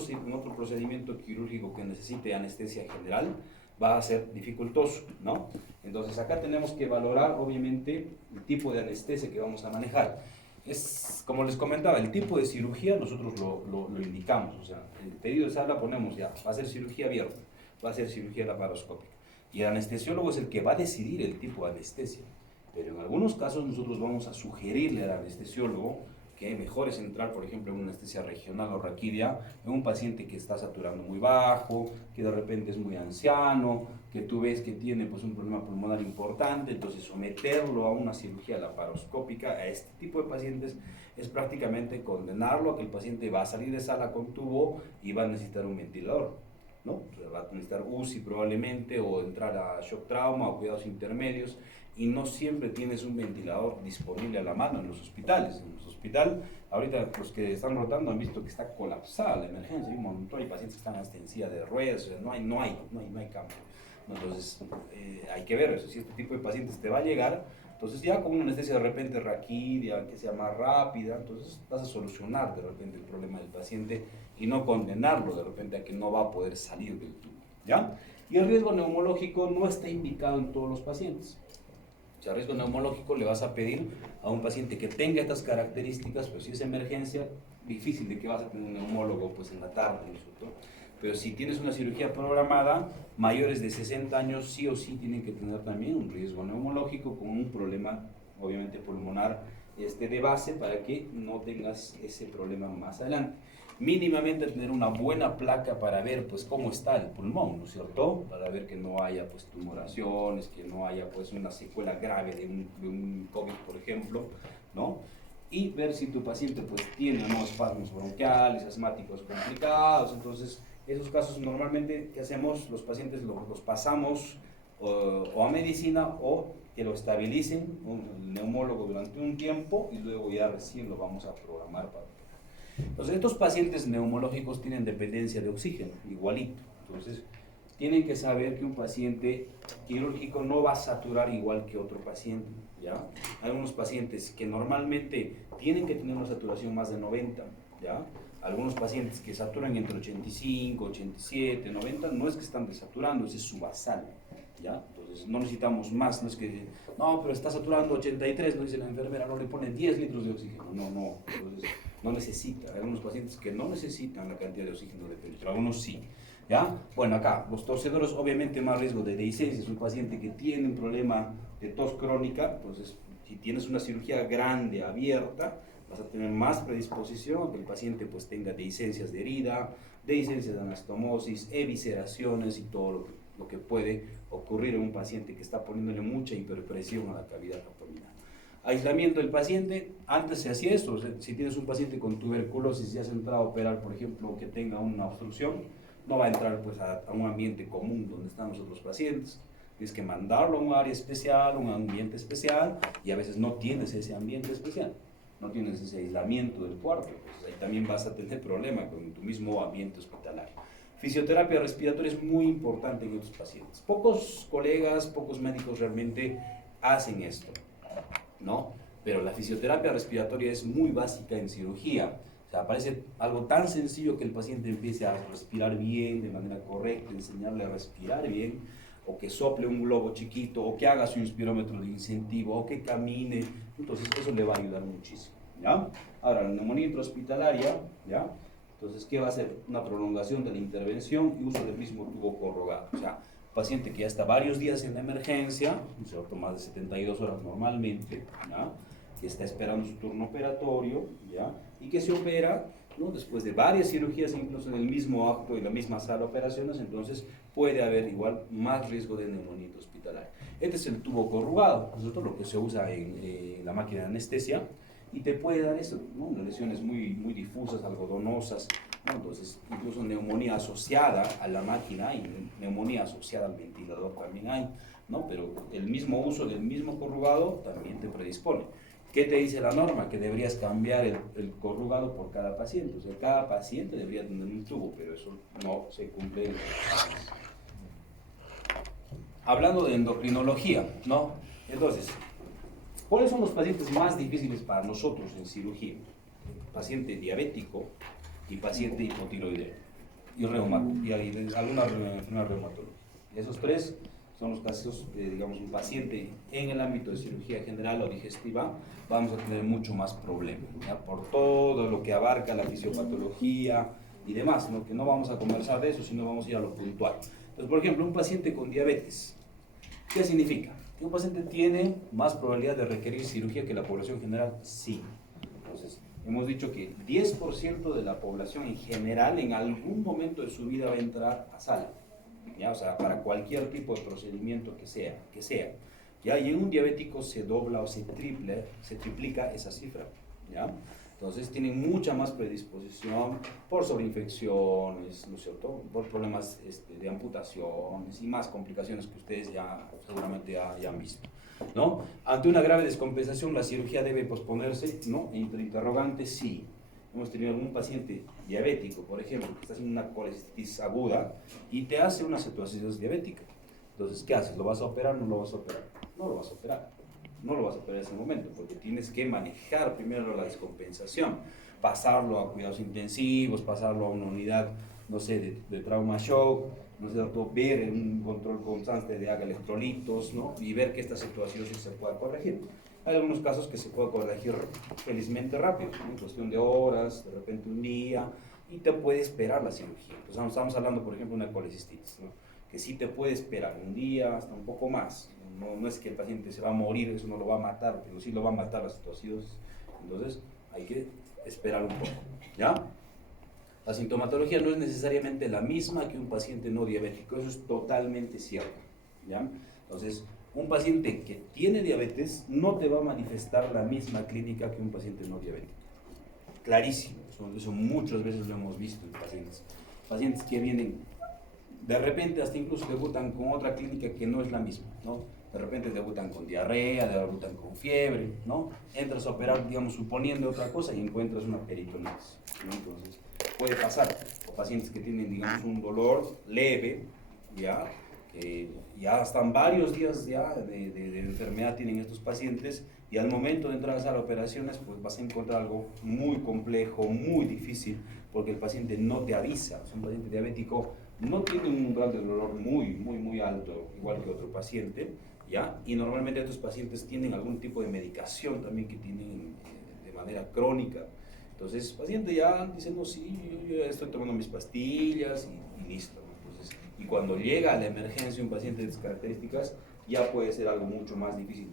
procedimiento quirúrgico que necesite anestesia general, va a ser dificultoso, ¿no? Entonces, acá tenemos que valorar, obviamente, el tipo de anestesia que vamos a manejar. Es, como les comentaba, el tipo de cirugía nosotros lo indicamos, o sea, el pedido de sala ponemos ya, va a ser cirugía abierta, va a ser cirugía laparoscópica, y el anestesiólogo es el que va a decidir el tipo de anestesia, pero en algunos casos nosotros vamos a sugerirle al anestesiólogo que mejor es entrar, por ejemplo, en una anestesia regional o raquídea en un paciente que está saturando muy bajo, que de repente es muy anciano, que tú ves que tiene pues, un problema pulmonar importante, entonces someterlo a una cirugía laparoscópica a este tipo de pacientes es prácticamente condenarlo a que el paciente va a salir de sala con tubo y va a necesitar un ventilador, ¿no? O sea, va a necesitar UCI probablemente o entrar a shock trauma o cuidados intermedios, y no siempre tienes un ventilador disponible a la mano en los hospitales. En los hospitales, ahorita los que están rotando han visto que está colapsada la emergencia, hay un montón de pacientes que están hasta en silla de ruedas, o sea, no hay campo. Entonces, hay que ver eso, si este tipo de pacientes te va a llegar, entonces ya con una anestesia de repente raquídea, que sea más rápida, entonces vas a solucionar de repente el problema del paciente y no condenarlo de repente a que no va a poder salir del tubo, ¿ya? Y el riesgo neumológico no está indicado en todos los pacientes. O sea, riesgo neumológico le vas a pedir a un paciente que tenga estas características, pero si es emergencia, difícil de que vas a tener un neumólogo pues en la tarde, ¿no es cierto? Pero si tienes una cirugía programada, mayores de 60 años sí o sí tienen que tener también un riesgo neumológico con un problema, obviamente pulmonar, de base para que no tengas ese problema más adelante. Mínimamente tener una buena placa para ver pues cómo está el pulmón, ¿no es cierto? Para ver que no haya pues tumoraciones, que no haya pues una secuela grave de un COVID, por ejemplo, ¿no? Y ver si tu paciente pues tiene o no espasmos bronquiales, asmáticos complicados. Entonces, esos casos normalmente, ¿qué hacemos? Los pacientes los pasamos o a medicina o que lo estabilicen un neumólogo durante un tiempo y luego ya recién lo vamos a programar para... Entonces, estos pacientes neumológicos tienen dependencia de oxígeno, igualito. Entonces, tienen que saber que un paciente quirúrgico no va a saturar igual que otro paciente, ¿ya? Hay unos pacientes que normalmente tienen que tener una saturación más de 90, ¿ya? Algunos pacientes que saturan entre 85, 87, 90, no es que están desaturando, ese es su basal, ¿ya? Entonces, no necesitamos más, no es que, no, pero está saturando 83, no dice la enfermera, no le pone 10 litros de oxígeno, no, entonces no necesita. Hay algunos pacientes que no necesitan la cantidad de oxígeno de pecho, algunos sí, ¿ya? Bueno, acá, los torcedores, obviamente más riesgo de dehiscencia, es un paciente que tiene un problema de tos crónica, entonces, si tienes una cirugía grande, abierta, vas a tener más predisposición a que el paciente pues tenga dehiscencias de herida, dehiscencias de anastomosis, evisceraciones y todo lo que puede ocurrir en un paciente que está poniéndole mucha hiperpresión a la cavidad abdominal. Aislamiento del paciente, antes se hacía esto, o sea, si tienes un paciente con tuberculosis y has entrado a operar, por ejemplo, que tenga una obstrucción, no va a entrar pues a un ambiente común donde están los otros pacientes. Tienes que mandarlo a un área especial, un ambiente especial, y a veces no tienes ese ambiente especial, no tienes ese aislamiento del cuarto, pues ahí también vas a tener problemas con tu mismo ambiente hospitalario. Fisioterapia respiratoria es muy importante en estos pacientes. Pocos colegas, pocos médicos realmente hacen esto, ¿no? Pero la fisioterapia respiratoria es muy básica en cirugía. O sea, parece algo tan sencillo que el paciente empiece a respirar bien, de manera correcta, enseñarle a respirar bien, o que sople un globo chiquito, o que haga su inspirómetro de incentivo, o que camine. Entonces, eso le va a ayudar muchísimo, ¿ya? Ahora, la neumonía intrahospitalaria, ¿ya? Entonces, ¿qué va a hacer? Una prolongación de la intervención y uso del mismo tubo corrugado. O sea, paciente que ya está varios días en la emergencia, ¿cierto? Más de 72 horas normalmente, ¿ya? Que está esperando su turno operatorio, ¿ya? Y que se opera, ¿no? Después de varias cirugías, incluso en el mismo acto, en la misma sala de operaciones, entonces puede haber igual más riesgo de neumonía hospitalaria. Este es el tubo corrugado, nosotros lo que se usa en la máquina de anestesia, y te puede dar eso, ¿no? Lesiones muy difusas, algodonosas, ¿no? Entonces, incluso neumonía asociada a la máquina y neumonía asociada al ventilador también hay, ¿no? Pero el mismo uso del mismo corrugado también te predispone. ¿Qué te dice la norma? Que deberías cambiar el corrugado por cada paciente. O sea, cada paciente debería tener un tubo, pero eso no se cumple. hablando de endocrinología, ¿no? Entonces, ¿cuáles son los pacientes más difíciles para nosotros en cirugía? Paciente diabético y paciente hipotiroideo y alguna enfermedad reumatológica. Esos tres son los casos de, digamos, un paciente en el ámbito de cirugía general o digestiva, vamos a tener mucho más problemas, ¿ya? Por todo lo que abarca la fisiopatología y demás, ¿no? Que no vamos a conversar de eso, sino vamos a ir a lo puntual. Entonces, por ejemplo, un paciente con diabetes, ¿qué significa? ¿Que un paciente tiene más probabilidad de requerir cirugía que la población general? Sí. Entonces, hemos dicho que 10% de la población en general en algún momento de su vida va a entrar a sala, ¿ya? O sea, para cualquier tipo de procedimiento que sea. ¿Ya? Y en un diabético se dobla o se triplica esa cifra, ¿ya? Entonces tienen mucha más predisposición por sobreinfecciones, ¿no es cierto? Por problemas de amputaciones y más complicaciones que ustedes ya seguramente ya han visto, ¿no? Ante una grave descompensación, la cirugía debe posponerse, ¿no? Entre interrogantes, sí. Hemos tenido algún paciente diabético, por ejemplo, que está haciendo una colecitis aguda y te hace una cetoacidosis diabética. Entonces, ¿qué haces? ¿Lo vas a operar o no lo vas a operar? No lo vas a operar. No lo vas a operar en ese momento, porque tienes que manejar primero la descompensación, pasarlo a cuidados intensivos, pasarlo a una unidad, no sé, de trauma shock, ¿no es cierto? Ver un control constante de electrolitos, ¿no? Y ver que esta situación sí se pueda corregir. Hay algunos casos que se puede corregir felizmente rápido, ¿no? En cuestión de horas, de repente un día, y te puede esperar la cirugía. Entonces estamos hablando, por ejemplo, de una colecistitis, ¿no? Que sí te puede esperar un día, hasta un poco más. No es que el paciente se va a morir, eso no lo va a matar, pero sí lo va a matar la situación. Entonces hay que esperar un poco, ¿ya? La sintomatología no es necesariamente la misma que un paciente no diabético, eso es totalmente cierto, ¿ya? Entonces, un paciente que tiene diabetes no te va a manifestar la misma clínica que un paciente no diabético. Clarísimo, eso muchas veces lo hemos visto en pacientes que vienen, de repente hasta incluso debutan con otra clínica que no es la misma, ¿no? De repente debutan con diarrea, debutan con fiebre, ¿no? Entras a operar, digamos, suponiendo otra cosa y encuentras una peritonitis, ¿no? Entonces, puede pasar. O pacientes que tienen, digamos, un dolor leve, ¿ya? Ya están varios días ya de enfermedad tienen estos pacientes y al momento de entrar a sala de operaciones, pues vas a encontrar algo muy complejo, muy difícil, porque el paciente no te avisa. O sea, un paciente diabético no tiene un umbral de dolor muy alto, igual que otro paciente, ¿ya? Y normalmente estos pacientes tienen algún tipo de medicación también que tienen de manera crónica. Entonces, el paciente ya dice, no, sí, yo ya estoy tomando mis pastillas y listo. Entonces, y cuando llega a la emergencia un paciente de estas características, ya puede ser algo mucho más difícil.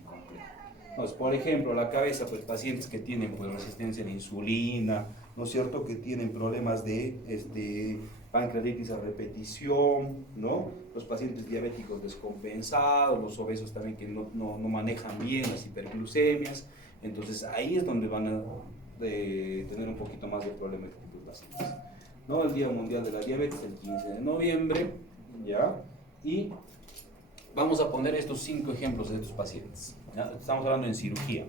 Entonces, por ejemplo, la cabeza, pues pacientes que tienen pues, resistencia a la insulina, ¿no es cierto? Que tienen problemas de pancreatitis a repetición, ¿no? Los pacientes diabéticos descompensados, los obesos también que no manejan bien las hiperglucemias. Entonces, ahí es donde van a tener un poquito más de problemas este tipo de pacientes, ¿no? El Día Mundial de la Diabetes, el 15 de noviembre, ¿ya? Y vamos a poner estos 5 ejemplos de estos pacientes, ¿ya? Estamos hablando en cirugía,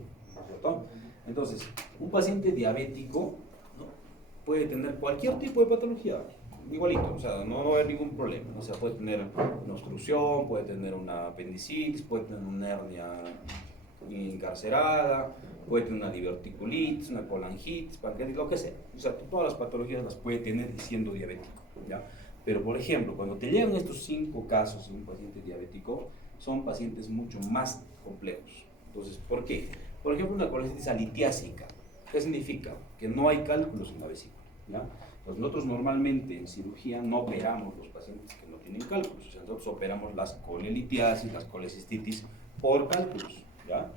¿cierto? Entonces, un paciente diabético, ¿no? Puede tener cualquier tipo de patología, igualito, o sea, no va a haber ningún problema, o sea, puede tener una obstrucción, puede tener una apendicitis, puede tener una hernia encarcerada, puede tener una diverticulitis, una colangitis, pancreatitis, lo que sea. O sea, todas las patologías las puede tener siendo diabético, ¿ya? Pero, por ejemplo, cuando te llegan estos 5 casos en un paciente diabético, son pacientes mucho más complejos. Entonces, ¿por qué? Por ejemplo, una colecitis alitiásica. ¿Qué significa? Que no hay cálculos en la vesícula, ¿ya? Entonces, nosotros normalmente en cirugía no operamos los pacientes que no tienen cálculos. O sea, nosotros operamos las colelitiasis, las colecistitis por cálculos, ¿ya?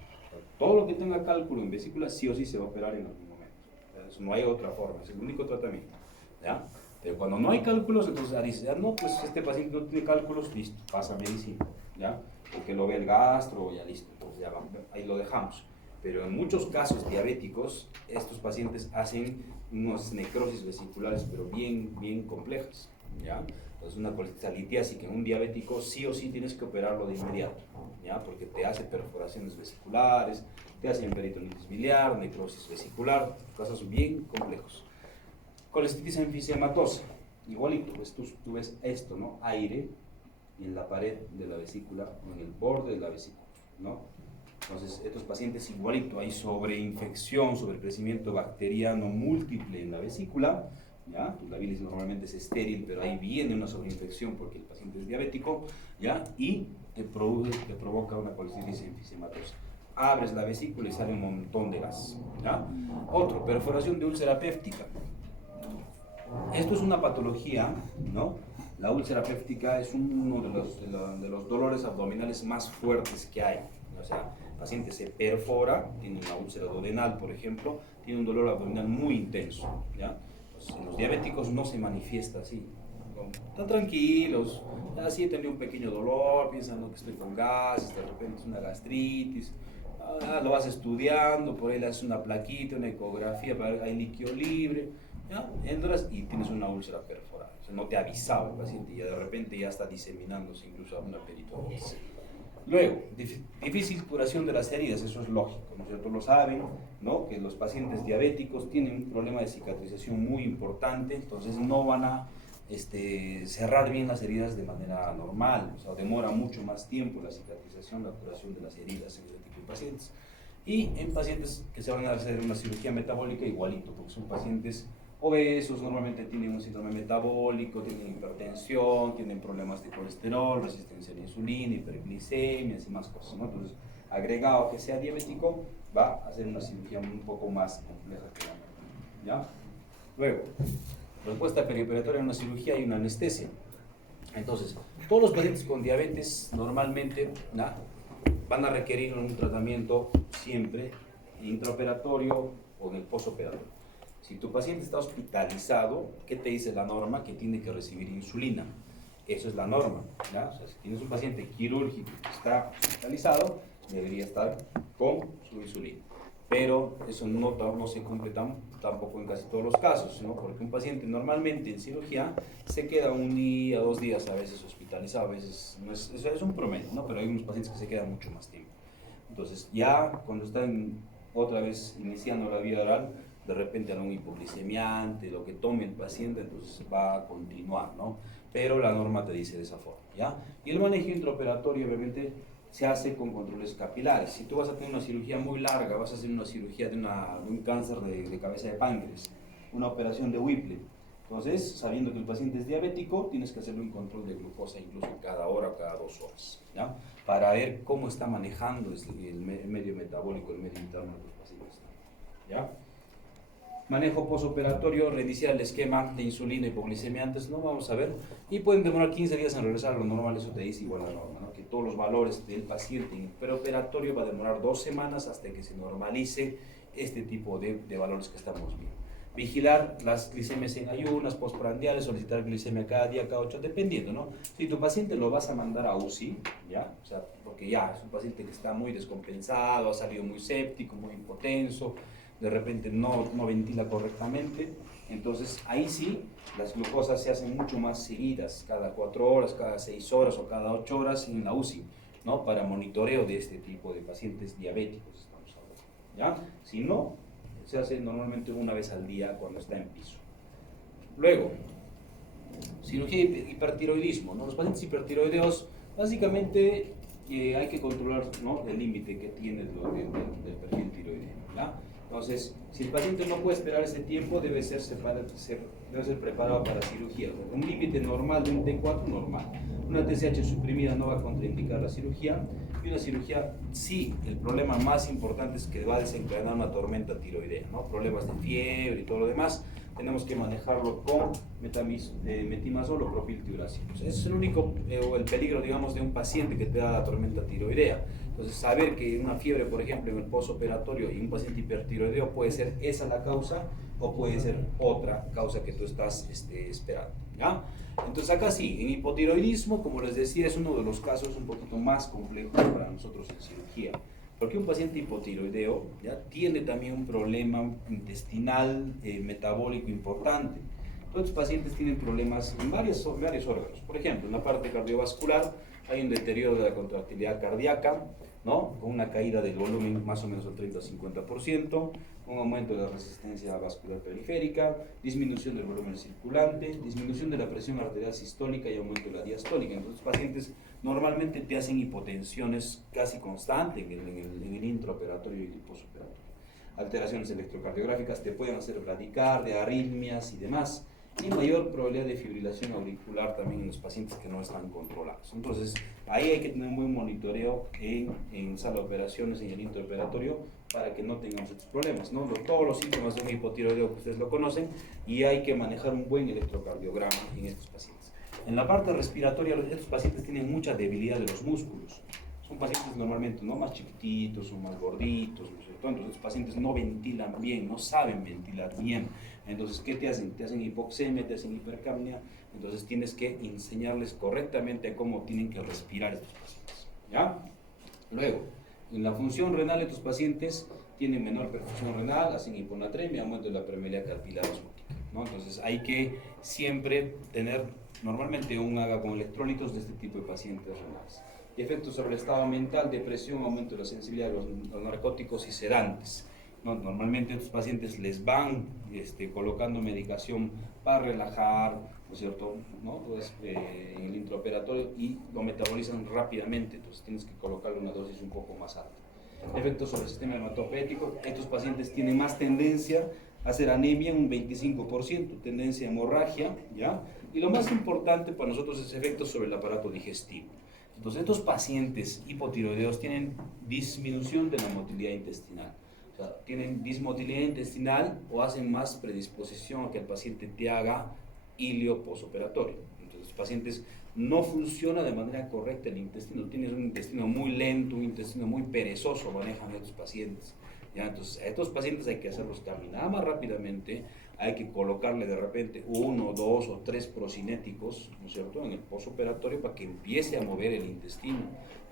Todo lo que tenga cálculo en vesícula sí o sí se va a operar en algún momento. Entonces, no hay otra forma, es el único tratamiento, ¿ya? Pero cuando no hay cálculos, entonces dice, no, pues este paciente no tiene cálculos, listo, pasa a medicina, ¿ya? O que lo ve el gastro, ya listo, entonces ya vamos, ahí lo dejamos. Pero en muchos casos diabéticos, estos pacientes hacen unas necrosis vesiculares, pero bien complejas, ¿ya? Entonces una colecitis litiásica en un diabético sí o sí tienes que operarlo de inmediato, ¿ya? Porque te hace perforaciones vesiculares, te hace peritonitis biliar, necrosis vesicular, casos bien complejos. Colecitis enfisematosa, igualito, pues tú ves esto, ¿no? Aire, en la pared de la vesícula o en el borde de la vesícula, ¿no? Entonces, estos pacientes igualito hay sobreinfección, sobrecrecimiento bacteriano múltiple en la vesícula, ¿ya? La bilis normalmente es estéril, pero ahí viene una sobreinfección porque el paciente es diabético, ¿ya? Y te provoca una colicitis enfisematosa. Abres la vesícula y sale un montón de gas, ¿ya? Otro, perforación de úlcera péptica. Esto es una patología, ¿no? La úlcera péptica es uno de los dolores abdominales más fuertes que hay. O sea, el paciente se perfora, tiene una úlcera duodenal, por ejemplo, tiene un dolor abdominal muy intenso, ¿ya? Pues en los diabéticos no se manifiesta así. Están tranquilos, así he tenido un pequeño dolor, piensan que estoy con gases, de repente es una gastritis, lo vas estudiando, por ahí le haces una plaquita, una ecografía, hay líquido libre, ¿ya? Entras y tienes una úlcera perforada. O sea, no te avisaba el paciente y ya de repente ya está diseminándose incluso a una peritonitis. Luego, difícil curación de las heridas, eso es lógico, ¿no es cierto? Lo saben, ¿no? Que los pacientes diabéticos tienen un problema de cicatrización muy importante, entonces no van a cerrar bien las heridas de manera normal, o sea, demora mucho más tiempo la cicatrización, la curación de las heridas en este tipo de pacientes. Y en pacientes que se van a hacer una cirugía metabólica, igualito, porque son pacientes obesos, normalmente tienen un síndrome metabólico, tienen hipertensión, tienen problemas de colesterol, resistencia a la insulina, hiperglicemias y más cosas, ¿no? Entonces, agregado que sea diabético, va a hacer una cirugía un poco más compleja que la normal, ¿ya? Luego, respuesta perioperatoria en una cirugía y una anestesia. Entonces, todos los pacientes con diabetes normalmente, ¿no?, van a requerir un tratamiento siempre intraoperatorio o en el postoperatorio. Si tu paciente está hospitalizado, ¿qué te dice la norma? Que tiene que recibir insulina. Eso es la norma, ¿ya? O sea, si tienes un paciente quirúrgico que está hospitalizado, debería estar con su insulina. Pero eso no se cumple tampoco en casi todos los casos, ¿no? Porque un paciente normalmente en cirugía se queda 1 día, 2 días a veces hospitalizado, a veces no es, eso es un promedio, ¿no? Pero hay unos pacientes que se quedan mucho más tiempo. Entonces ya cuando están otra vez iniciando la vida oral, de repente algún hipoglicemiante, lo que tome el paciente, entonces va a continuar, ¿no? Pero la norma te dice de esa forma, ¿ya? Y el manejo intraoperatorio obviamente se hace con controles capilares. Si tú vas a tener una cirugía muy larga, vas a hacer una cirugía de un cáncer de cabeza de páncreas, una operación de Whipple, entonces, sabiendo que el paciente es diabético, tienes que hacerle un control de glucosa incluso cada hora o cada 2 horas, ¿ya? Para ver cómo está manejando el medio metabólico, el medio interno de los pacientes, ¿ya? Manejo postoperatorio, reiniciar el esquema de insulina y hipoglicemia antes, no vamos a ver, y pueden demorar 15 días en regresar a lo normal, eso te dice igual la norma, ¿no? Que todos los valores del paciente en el preoperatorio va a demorar 2 semanas hasta que se normalice este tipo de valores que estamos viendo. Vigilar las glicemias en ayunas, postprandiales, solicitar glicemia cada día, cada 8, dependiendo, ¿no? Si tu paciente lo vas a mandar a UCI, ¿ya? O sea, porque ya es un paciente que está muy descompensado, ha salido muy séptico, muy hipotenso, de repente no ventila correctamente, entonces ahí sí las glucosas se hacen mucho más seguidas, cada 4 horas, cada 6 horas o cada 8 horas en la UCI, ¿no? Para monitoreo de este tipo de pacientes diabéticos, estamos hablando, ¿ya? Si no, se hace normalmente una vez al día cuando está en piso. Luego, cirugía hipertiroidismo, ¿no? Los pacientes hipertiroideos, básicamente hay que controlar, ¿no?, el límite que tiene del perfil tiroideo, ¿ya? Entonces, si el paciente no puede esperar ese tiempo, debe ser preparado para cirugía. Un límite normal de un T4 normal. Una TSH suprimida no va a contraindicar la cirugía. Y una cirugía, sí, el problema más importante es que va a desencadenar una tormenta tiroidea, ¿no? Problemas de fiebre y todo lo demás. Tenemos que manejarlo con metimazol o propiltiuracil. Ese es el único, el peligro, digamos, de un paciente que te da la tormenta tiroidea. Entonces, saber que una fiebre, por ejemplo, en el postoperatorio y un paciente hipertiroideo puede ser esa la causa o puede ser otra causa que tú estás esperando, ¿ya? Entonces, acá sí, en hipotiroidismo, como les decía, es uno de los casos un poquito más complejos para nosotros en cirugía. Porque un paciente hipotiroideo ya tiene también un problema intestinal, metabólico importante. Todos los pacientes tienen problemas en varios órganos. Por ejemplo, en la parte cardiovascular hay un deterioro de la contractilidad cardíaca, ¿no? Con una caída del volumen más o menos del 30 a 50%, un aumento de la resistencia vascular periférica, disminución del volumen circulante, disminución de la presión arterial sistólica y aumento de la diastólica. Entonces, los pacientes normalmente te hacen hipotensiones casi constantes en el intraoperatorio y el postoperatorio. Alteraciones electrocardiográficas te pueden hacer bradicardia, arritmias y demás, y mayor probabilidad de fibrilación auricular también en los pacientes que no están controlados. Entonces, ahí hay que tener un buen monitoreo en sala de operaciones, en el intraoperatorio, para que no tengamos estos problemas, ¿no? Todos los síntomas de un hipotiroideo que ustedes lo conocen, y hay que manejar un buen electrocardiograma en estos pacientes. En la parte respiratoria, estos pacientes tienen mucha debilidad de los músculos. Son pacientes normalmente no más chiquititos o más gorditos, ¿no es cierto? Entonces, los pacientes no ventilan bien, no saben ventilar bien. Entonces, ¿qué te hacen? Te hacen hipoxemia, te hacen hipercapnia. Entonces, tienes que enseñarles correctamente cómo tienen que respirar estos pacientes, ¿ya? Luego, en la función renal, estos pacientes tienen menor perfusión renal, hacen hiponatremia, aumento de la permeabilidad capilar osmótica, ¿no? Entonces, hay que siempre tener normalmente un AGA con electrolitos de este tipo de pacientes renales. Efectos sobre el estado mental, depresión, aumento de la sensibilidad de los narcóticos y sedantes, ¿no? Normalmente a estos pacientes les van colocando medicación para relajar, ¿no es cierto? ¿No? Pues, en el intraoperatorio, y lo metabolizan rápidamente, entonces tienes que colocarle una dosis un poco más alta. Efectos sobre el sistema hematopético, estos pacientes tienen más tendencia a hacer anemia, un 25%, tendencia a hemorragia, ¿ya? Y lo más importante para nosotros es efectos sobre el aparato digestivo. Entonces, estos pacientes hipotiroideos tienen disminución de la motilidad intestinal. O sea, tienen dismotilidad intestinal o hacen más predisposición a que el paciente te haga ilio postoperatorio. Entonces, los pacientes no funciona de manera correcta el intestino. Tienes un intestino muy lento, un intestino muy perezoso, manejan estos pacientes, ¿ya? Entonces, a estos pacientes hay que hacerlos caminar más rápidamente, hay que colocarle de repente 1, 2 o 3 procinéticos, ¿no es cierto?, en el postoperatorio para que empiece a mover el intestino.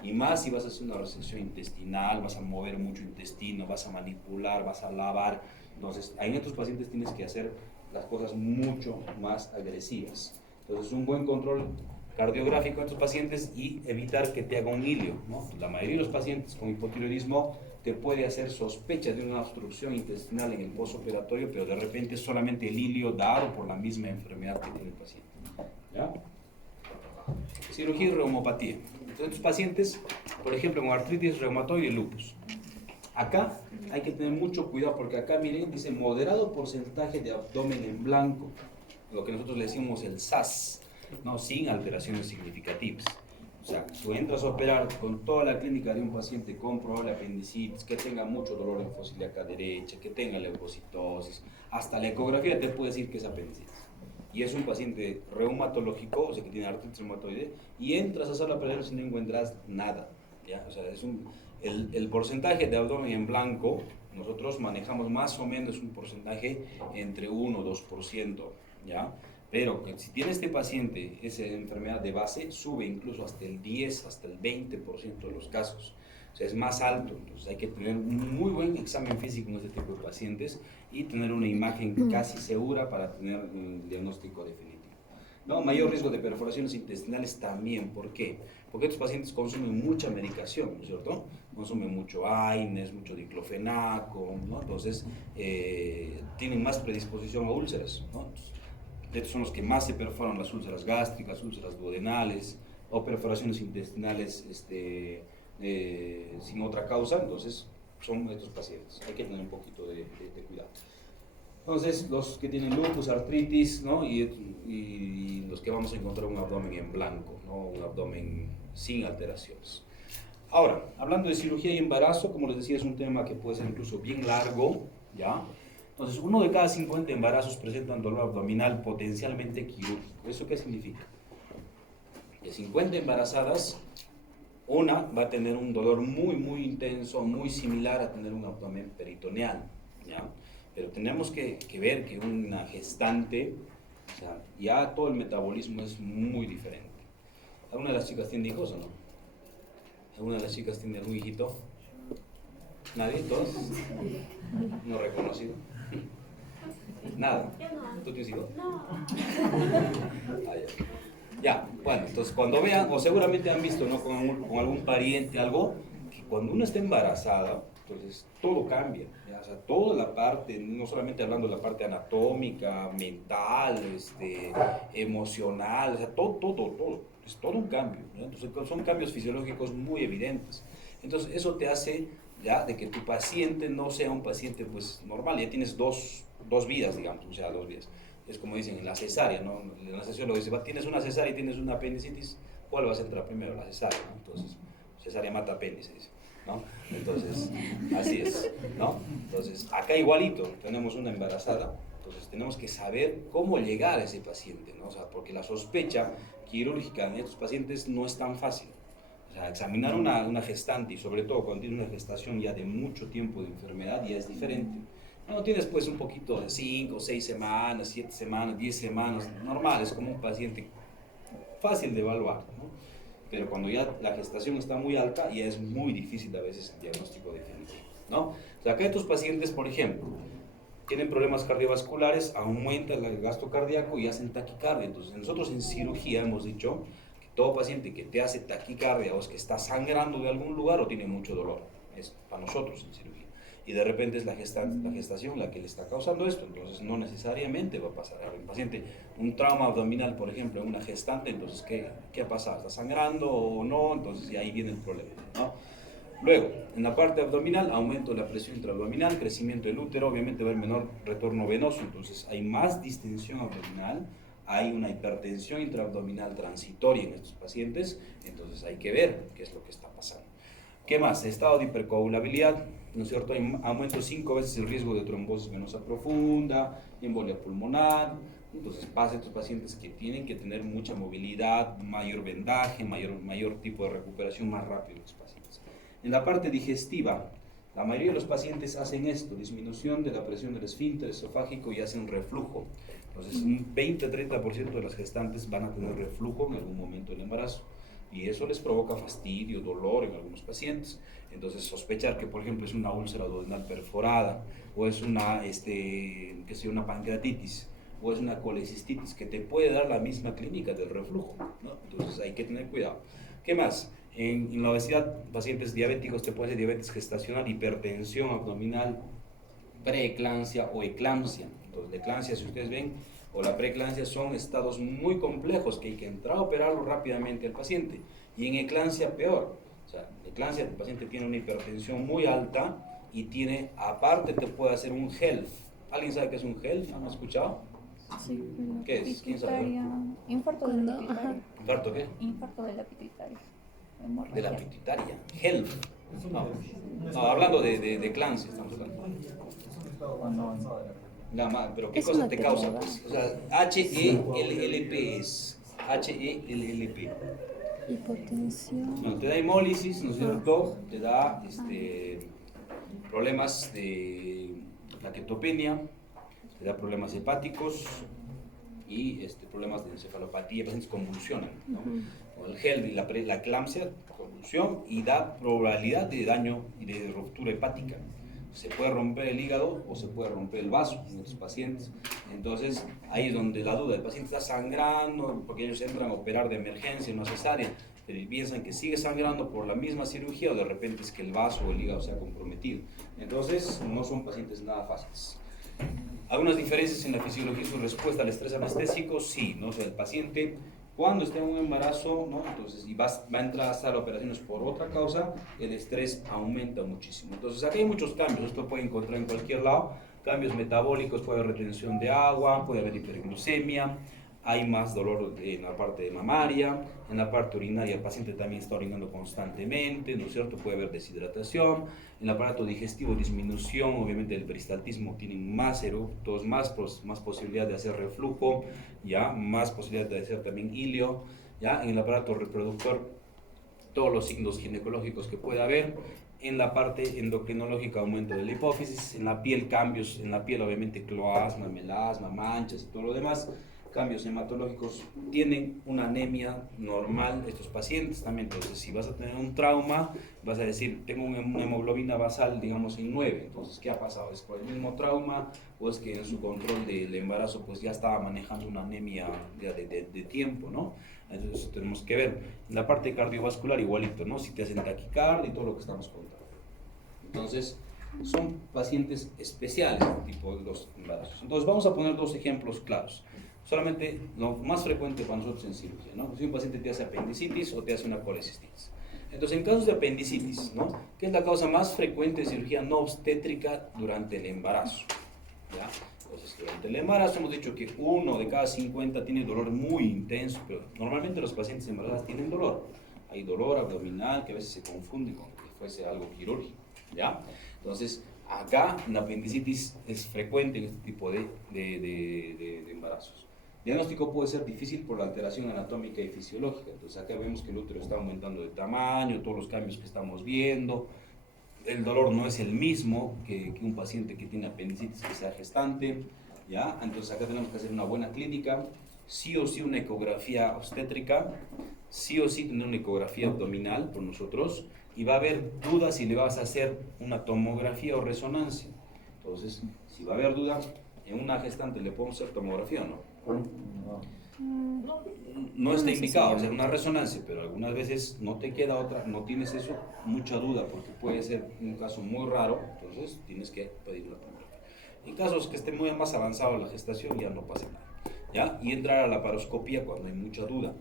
Y más si vas a hacer una resección intestinal, vas a mover mucho intestino, vas a manipular, vas a lavar. Entonces, en estos pacientes tienes que hacer las cosas mucho más agresivas. Entonces, un buen control cardiográfico en estos pacientes y evitar que te haga un ilio, ¿no? La mayoría de los pacientes con hipotiroidismo te puede hacer sospecha de una obstrucción intestinal en el postoperatorio, pero de repente solamente el ilio dado por la misma enfermedad que tiene el paciente, ¿ya? Cirugía y reumopatía. Entonces, estos pacientes, por ejemplo, con artritis reumatoide y lupus, acá hay que tener mucho cuidado, porque acá, miren, dice moderado porcentaje de abdomen en blanco, lo que nosotros le decimos el SAS, ¿no? Sin alteraciones significativas. O sea, tú entras a operar con toda la clínica de un paciente con probable apendicitis, que tenga mucho dolor en fosa ilíaca derecha, que tenga leucocitosis, hasta la ecografía te puede decir que es apendicitis. Y es un paciente reumatológico, o sea, que tiene artritis reumatoide, y entras a sala operaria y no encuentras nada, ¿ya? O sea, el porcentaje de abdomen en blanco, nosotros manejamos más o menos un porcentaje entre 1 o 2%, ¿ya? Pero si tiene este paciente esa enfermedad de base, sube incluso hasta el 10, hasta el 20% de los casos. O sea, es más alto. Entonces hay que tener un muy buen examen físico en este tipo de pacientes y tener una imagen casi segura para tener un diagnóstico definitivo. ¿No? Mayor riesgo de perforaciones intestinales también. ¿Por qué? Porque estos pacientes consumen mucha medicación, ¿no es cierto? Consumen mucho AINES, mucho diclofenaco, ¿no? Entonces tienen más predisposición a úlceras, ¿no? Estos son los que más se perforan, las úlceras gástricas, úlceras duodenales o perforaciones intestinales sin otra causa. Entonces son estos pacientes, hay que tener un poquito de cuidado. Entonces, los que tienen lupus, artritis, ¿no? y los que vamos a encontrar un abdomen en blanco, ¿no? Un abdomen sin alteraciones. Ahora, hablando de cirugía y embarazo, como les decía, es un tema que puede ser incluso bien largo, ¿ya? Entonces, 1 de cada 50 embarazos presentan dolor abdominal potencialmente quirúrgico. ¿Eso qué significa? De 50 embarazadas, una va a tener un dolor muy, muy intenso, muy similar a tener un abdomen peritoneal, ¿ya? Pero tenemos que ver que una gestante, o sea, ya todo el metabolismo es muy diferente. ¿Alguna de las chicas tiene hijos o no? ¿Alguna de las chicas tiene algún hijito? ¿Nadie? ¿Todos? ¿No reconocido? Nada. ¿Tú tienes hijos? No. Ya, bueno, entonces cuando vean, o seguramente han visto, ¿no? Con algún pariente, algo, cuando uno está embarazada, entonces todo cambia, ¿ya? O sea, toda la parte, no solamente hablando de la parte anatómica, mental, emocional, o sea, todo, es todo un cambio, ¿no? Entonces son cambios fisiológicos muy evidentes. Entonces eso te hace ya de que tu paciente no sea un paciente pues normal, ya tienes dos vidas, digamos, o sea, 2 vidas. Es como dicen en la cesárea, ¿no? En la cesárea lo dice, tienes una cesárea y tienes una apendicitis, ¿cuál vas a entrar primero? La cesárea, ¿no? Entonces, cesárea mata apéndice, dice, ¿no? Entonces, así es, ¿no? Entonces, acá igualito, tenemos una embarazada, entonces tenemos que saber cómo llegar a ese paciente, ¿no? O sea, porque la sospecha quirúrgica en estos pacientes no es tan fácil. O sea, examinar una gestante y sobre todo cuando tiene una gestación ya de mucho tiempo de enfermedad ya es diferente. No tienes pues un poquito de 5, 6 semanas, 7 semanas, 10 semanas, normal, es como un paciente fácil de evaluar, ¿no? Pero cuando ya la gestación está muy alta, ya es muy difícil a veces el diagnóstico definitivo, ¿no? O sea, acá estos pacientes, por ejemplo, tienen problemas cardiovasculares, aumenta el gasto cardíaco y hacen taquicardia. Entonces, nosotros en cirugía hemos dicho que todo paciente que te hace taquicardia o es que está sangrando de algún lugar o tiene mucho dolor, es para nosotros en cirugía. Y de repente es la gestación la que le está causando esto, entonces no necesariamente va a pasar. Ahora, el paciente, un trauma abdominal, por ejemplo, en una gestante, entonces, ¿qué ha pasado? ¿Está sangrando o no? Entonces, y ahí viene el problema, ¿no? Luego, en la parte abdominal, aumento de la presión intraabdominal, crecimiento del útero, obviamente va a haber menor retorno venoso, entonces hay más distensión abdominal, hay una hipertensión intraabdominal transitoria en estos pacientes, entonces hay que ver qué es lo que está pasando. ¿Qué más? Estado de hipercoagulabilidad, ¿no es cierto? Hay aumento 5 veces el riesgo de trombosis venosa profunda, embolia pulmonar. Entonces pasa a estos pacientes que tienen que tener mucha movilidad, mayor vendaje, mayor tipo de recuperación más rápido los pacientes. En la parte digestiva, la mayoría de los pacientes hacen esto, disminución de la presión del esfínter esofágico y hacen reflujo. Entonces un 20-30% de las gestantes van a tener reflujo en algún momento del embarazo. Y eso les provoca fastidio, dolor en algunos pacientes. Entonces, sospechar que, por ejemplo, es una úlcera duodenal perforada, o es una pancreatitis, o es una colecistitis, que te puede dar la misma clínica del reflujo, ¿no? Entonces, hay que tener cuidado. ¿Qué más? En la obesidad, pacientes diabéticos, te puede ser diabetes gestacional, hipertensión abdominal, preeclampsia o eclampsia. Entonces, la eclampsia, si ustedes ven, o la preeclampsia son estados muy complejos que hay que entrar a operarlo rápidamente al paciente. Y en eclampsia peor. O sea, en eclampsia el paciente tiene una hipertensión muy alta y tiene, aparte te puede hacer un HELF. ¿Alguien sabe qué es un HELF? ¿Han escuchado? Sí, ¿Qué es? ¿Quién sabe? Infarto de la pituitaria. ¿Infarto qué? Infarto de la pituitaria. De la pituitaria. HELF. No, hablando de eclampsia estamos hablando. Pero ¿qué cosa te causa? Pues? O sea, HELLP es. HELLP. Hipotensión. Bueno, te da hemólisis, ¿no es cierto? Te da problemas de plaquetopenia, te da problemas hepáticos y problemas de encefalopatía, pacientes convulsionan, ¿no? O el gel y la eclampsia, convulsión y da probabilidad de daño y de ruptura hepática. Se puede romper el hígado o se puede romper el vaso en estos pacientes. Entonces, ahí es donde la duda, el paciente está sangrando porque ellos entran a operar de emergencia, no cesárea, pero piensan que sigue sangrando por la misma cirugía o de repente es que el vaso o el hígado se ha comprometido. Entonces, no son pacientes nada fáciles. ¿Algunas diferencias en la fisiología y su respuesta al estrés anestésico? Sí, ¿no? O sea, el paciente cuando esté en un embarazo, ¿no? Entonces, y va a entrar a sala de operaciones por otra causa, el estrés aumenta muchísimo. Entonces, aquí hay muchos cambios, esto puede encontrar en cualquier lado, cambios metabólicos, puede haber retención de agua, puede haber hiperglucemia, hay más dolor en la parte mamaria, en la parte urinaria el paciente también está orinando constantemente, ¿no es cierto? Puede haber deshidratación, en el aparato digestivo disminución, obviamente el peristaltismo tienen más eructos, más posibilidad de hacer reflujo, ¿ya? Más posibilidad de hacer también ilio, ¿ya? En el aparato reproductor todos los signos ginecológicos que pueda haber, en la parte endocrinológica aumento de la hipófisis, en la piel cambios, en la piel obviamente cloasma, melasma, manchas y todo lo demás, cambios hematológicos, tienen una anemia normal estos pacientes también. Entonces, si vas a tener un trauma, vas a decir, tengo una hemoglobina basal, digamos, en 9. Entonces, ¿qué ha pasado? ¿Es por el mismo trauma o es que en su control del embarazo pues ya estaba manejando una anemia de tiempo, ¿no? Entonces, eso tenemos que ver. En la parte cardiovascular igualito, ¿no? Si te hacen taquicardia y todo lo que estamos contando. Entonces, son pacientes especiales este tipo de los embarazos. Entonces, vamos a poner dos ejemplos claros. Solamente lo más frecuente para nosotros en cirugía, ¿no? Si un paciente te hace apendicitis o te hace una colecistitis. Entonces, en casos de apendicitis, ¿no? ¿Qué es la causa más frecuente de cirugía no obstétrica durante el embarazo? ¿Ya? Entonces, durante el embarazo hemos dicho que 1 de cada 50 tiene dolor muy intenso, pero normalmente los pacientes embarazados tienen dolor. Hay dolor abdominal que a veces se confunde con que fuese algo quirúrgico, ¿ya? Entonces, acá la apendicitis es frecuente en este tipo de embarazos. El diagnóstico puede ser difícil por la alteración anatómica y fisiológica. Entonces, acá vemos que el útero está aumentando de tamaño, todos los cambios que estamos viendo. El dolor no es el mismo que un paciente que tiene apendicitis que sea gestante, ¿ya? Entonces, acá tenemos que hacer una buena clínica, sí o sí una ecografía obstétrica, sí o sí tener una ecografía abdominal por nosotros, y va a haber dudas si le vas a hacer una tomografía o resonancia. Entonces, si va a haber duda, en una gestante le podemos hacer tomografía o no. No está indicado hacer una resonancia, pero algunas veces no te queda otra, no tienes eso, mucha duda, porque puede ser un caso muy raro, entonces tienes que pedir una tomografía. En casos que esté muy más avanzado la gestación, ya no pasa nada, ¿ya? Y entrar a la laparoscopía cuando hay mucha duda.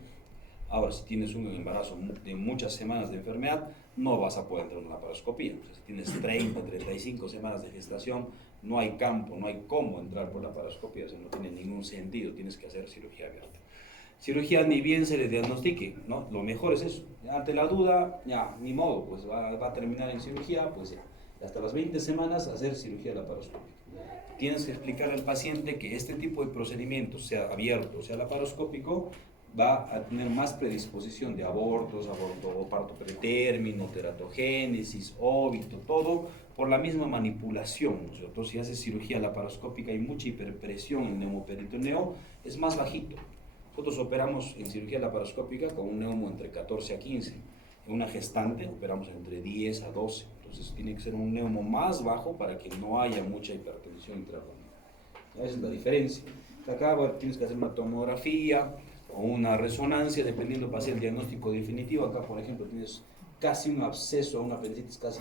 Ahora, si tienes un embarazo de muchas semanas de enfermedad, no vas a poder entrar en una laparoscopía. O sea, si tienes 30, 35 semanas de gestación, no hay campo, no hay cómo entrar por la laparoscopía, o sea, no tiene ningún sentido, tienes que hacer cirugía abierta. Cirugía ni bien se le diagnostique, ¿no? Lo mejor es eso. Ante la duda, ya, ni modo, pues va a terminar en cirugía, pues ya. Hasta las 20 semanas hacer cirugía laparoscópica. Tienes que explicar al paciente que este tipo de procedimientos, sea abierto o sea laparoscópico, va a tener más predisposición de abortos, aborto, parto pretérmino, teratogénesis, óbito, todo por la misma manipulación, ¿no es cierto? Si haces cirugía laparoscópica y mucha hiperpresión en el neumoperitoneo, es más bajito. Nosotros operamos en cirugía laparoscópica con un neumo entre 14 a 15. En una gestante operamos entre 10 a 12. Entonces tiene que ser un neumo más bajo para que no haya mucha hipertensión intraabdominal. Esa es la diferencia. Acá bueno, tienes que hacer una tomografía o una resonancia, dependiendo para hacer el diagnóstico definitivo. Acá, por ejemplo, tienes casi un absceso, una apendicitis casi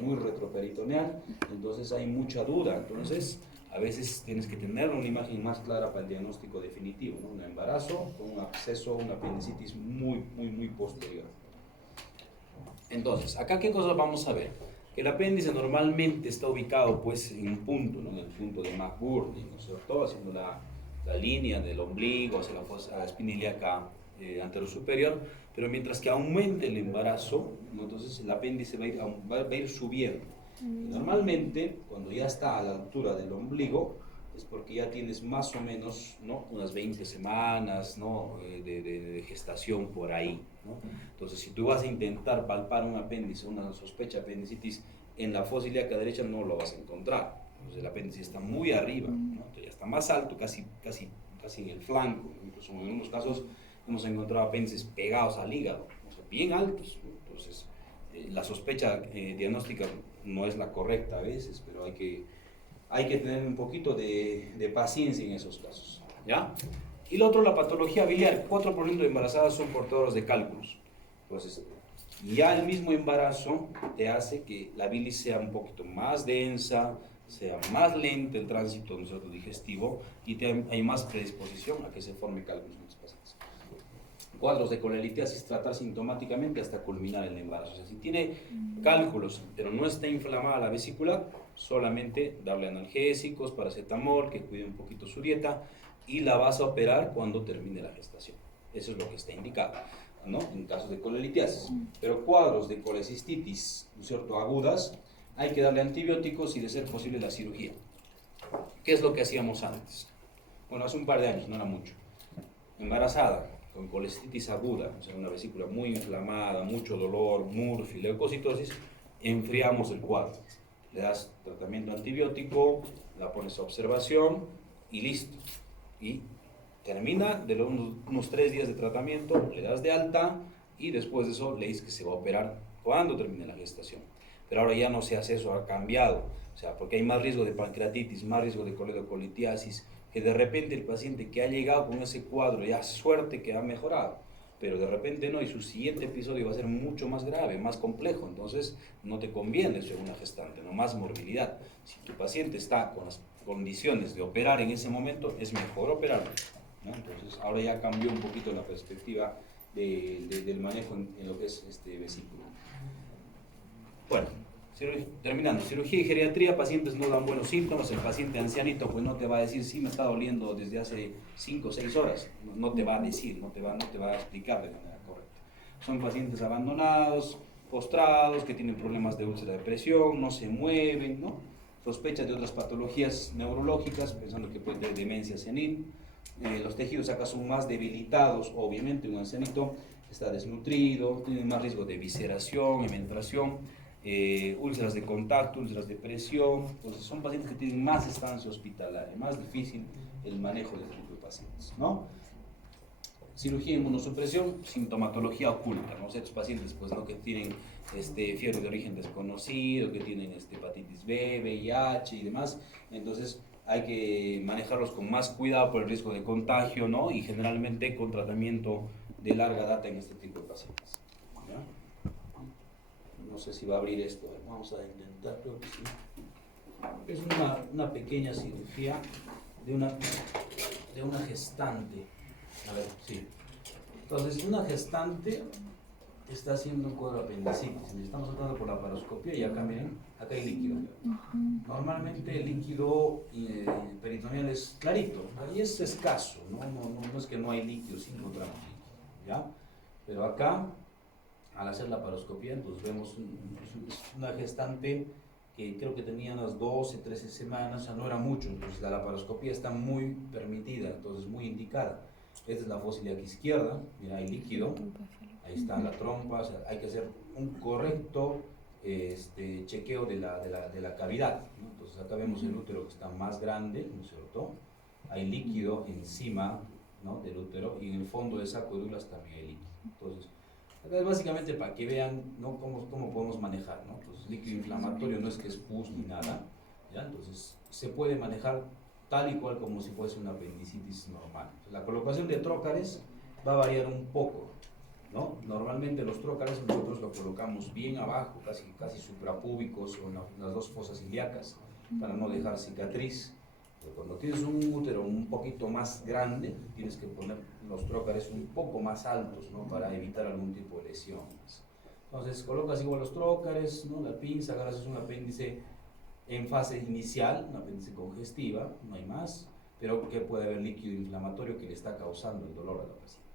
muy retroperitoneal, entonces hay mucha duda. Entonces, a veces tienes que tener una imagen más clara para el diagnóstico definitivo, ¿no? Un embarazo con un absceso, una apendicitis muy posterior. Entonces, acá qué cosas vamos a ver. Que el apéndice normalmente está ubicado pues en un punto, ¿no? En el punto de McBurney, ¿no es cierto? Haciendo la línea del ombligo hacia la espina ilíaca anterosuperior, pero mientras que aumente el embarazo, ¿no? Entonces el apéndice va a ir subiendo. Normalmente, cuando ya está a la altura del ombligo, es porque ya tienes más o menos, ¿no? Unas 20 semanas, ¿no? de gestación por ahí, ¿no? Entonces, si tú vas a intentar palpar un apéndice, una sospecha de apendicitis en la fosa ilíaca derecha, no lo vas a encontrar. Entonces, el apéndice está muy arriba, ¿no? Entonces, ya está más alto, casi en el flanco. Incluso en algunos casos hemos encontrado apéndices pegados al hígado, o sea, bien altos, ¿no? Entonces, la sospecha diagnóstica no es la correcta a veces, pero hay que tener un poquito de paciencia en esos casos, ¿ya? Y lo otro, la patología biliar. 4% de embarazadas son portadoras de cálculos. Entonces, ya el mismo embarazo te hace que la bilis sea un poquito más densa, sea más lento el tránsito digestivo y hay más predisposición a que se forme cálculos en los pacientes. Cuadros de colelitiasis, tratar sintomáticamente hasta culminar el embarazo. O sea, si tiene cálculos, pero no está inflamada la vesícula, solamente darle analgésicos, paracetamol, que cuide un poquito su dieta, y la vas a operar cuando termine la gestación. Eso es lo que está indicado, ¿no? En casos de colelitiasis. Pero cuadros de colecistitis, ¿no es cierto?, agudas, hay que darle antibióticos y de ser posible la cirugía. ¿Qué es lo que hacíamos antes? Bueno, hace un par de años, no era mucho. Embarazada, con colecistitis aguda, o sea, una vesícula muy inflamada, mucho dolor, MURF y leucocitosis, enfriamos el cuadro. Le das tratamiento antibiótico, la pones a observación y listo. Y termina de unos 3 días de tratamiento, le das de alta y después de eso le dices que se va a operar cuando termine la gestación. Pero ahora ya no se hace eso, ha cambiado, o sea, porque hay más riesgo de pancreatitis, más riesgo de coledocolitiasis, que de repente el paciente que ha llegado con ese cuadro, ya suerte que ha mejorado, pero de repente no, y su siguiente episodio va a ser mucho más grave, más complejo, entonces no te conviene ser una gestante, no más morbilidad. Si tu paciente está con las condiciones de operar en ese momento, es mejor operarlo, ¿no? Entonces ahora ya cambió un poquito la perspectiva del manejo en lo que es este vesículo. Bueno, terminando, cirugía y geriatría, pacientes no dan buenos síntomas, el paciente ancianito pues no te va a decir, sí me está doliendo desde hace 5 o 6 horas, no te va a decir, no te va a explicar de manera correcta. Son pacientes abandonados, postrados, que tienen problemas de úlcera de presión, no se mueven, ¿no? Sospechas de otras patologías neurológicas, pensando que puede tener demencia senil. Los tejidos acá son más debilitados, obviamente un ancianito está desnutrido, tiene más riesgo de visceración, hementración, úlceras de contacto, úlceras de presión, pues son pacientes que tienen más estancia hospitalaria, más difícil el manejo de este tipo de pacientes, ¿no? Cirugía e inmunosupresión, sintomatología oculta, ¿no? Estos pacientes pues, ¿no? que tienen fiebre de origen desconocido, que tienen hepatitis B, VIH y demás, entonces hay que manejarlos con más cuidado por el riesgo de contagio, ¿no? Y generalmente con tratamiento de larga data en este tipo de pacientes. ¿Ya? No sé si va a abrir esto, vamos a intentar, creo que sí. Es una pequeña cirugía de una gestante. A ver, sí. Entonces, una gestante está haciendo un cuadro de apendicitis. Estamos entrando por la paroscopia y acá miren, acá hay líquido. Normalmente el líquido peritoneal es clarito, ahí es escaso, no es que no hay líquido, sí encontramos líquido, ¿ya? Pero acá, al hacer la paroscopia, entonces vemos una gestante que creo que tenía unas 12, 13 semanas, o sea, no era mucho, entonces la laparoscopia está muy permitida, entonces muy indicada. Esta es la fosa ilíaca izquierda, mira, hay líquido, ahí está la trompa, o sea, hay que hacer un correcto chequeo de la cavidad, ¿no? Entonces acá vemos el útero que está más grande, ¿no es cierto? Hay líquido encima, ¿no? del útero y en el fondo del saco de Douglas también hay líquido. Entonces, acá es básicamente para que vean, ¿no? cómo podemos manejar, ¿no? Entonces, líquido inflamatorio no es que es pus ni nada, ¿ya? Entonces se puede manejar tal y cual como si fuese una apendicitis normal. La colocación de trócares va a variar un poco, ¿no? Normalmente los trócares nosotros lo colocamos bien abajo, casi suprapúbicos o en las dos fosas ilíacas, para no dejar cicatriz. Pero cuando tienes un útero un poquito más grande, tienes que poner los trócares un poco más altos, ¿no? Para evitar algún tipo de lesiones. Entonces colocas igual los trócares, ¿no? La pinza, agarras un apéndice en fase inicial, una apéndice congestiva, no hay más, pero que puede haber líquido inflamatorio que le está causando el dolor a la paciente.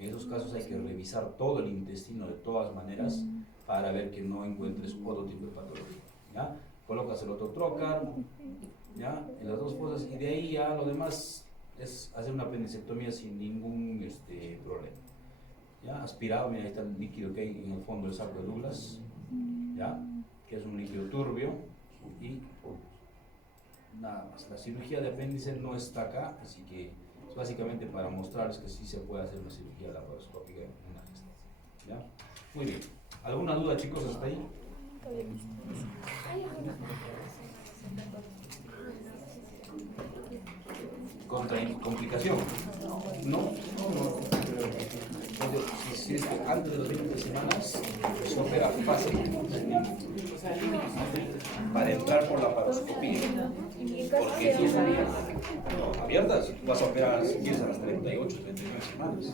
En esos casos hay que revisar todo el intestino de todas maneras para ver que no encuentres otro tipo de patología, ¿ya? Colocas el otro trócar, ¿ya? En las dos fosas y de ahí ya lo demás es hacer una apendicectomía sin ningún problema, ¿ya? Aspirado, mira ahí está el líquido que hay en el fondo del saco de Douglas, ¿ya? Que es un líquido turbio y nada más. La cirugía de apéndice no está acá, así que es básicamente para mostrarles que sí se puede hacer una cirugía laparoscópica en una gestación, ¿ya? Muy bien. ¿Alguna duda, chicos, hasta ahí? ¿Complicación? No. Si es que antes de las 20 semanas se opera fácil para entrar por la paroscopía. Porque si es abiertas, tú vas a operar si quieres a las 38, 39 semanas.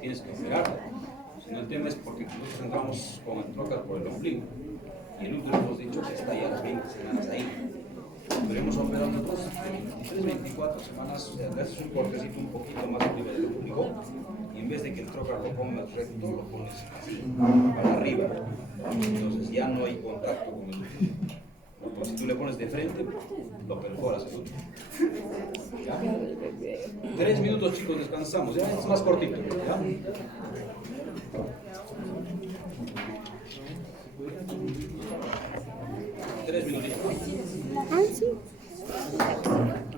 Tienes que operarla. Si no, el tema es porque nosotros entramos con el trócar por el ombligo. Y el útero hemos dicho que está ya a las 20 semanas ahí. Pero hemos operado nosotros de 23, 24 semanas, o sea, le haces un cortecito un poquito más arriba del ombligo y en vez de que el trócar lo pongas recto, lo pones así, para arriba. Entonces ya no hay contacto con el útero. Pues si tú le pones de frente, lo perforas el útero. ¿Ya? 3 minutos, chicos, descansamos, ya es más cortito, ¿ya?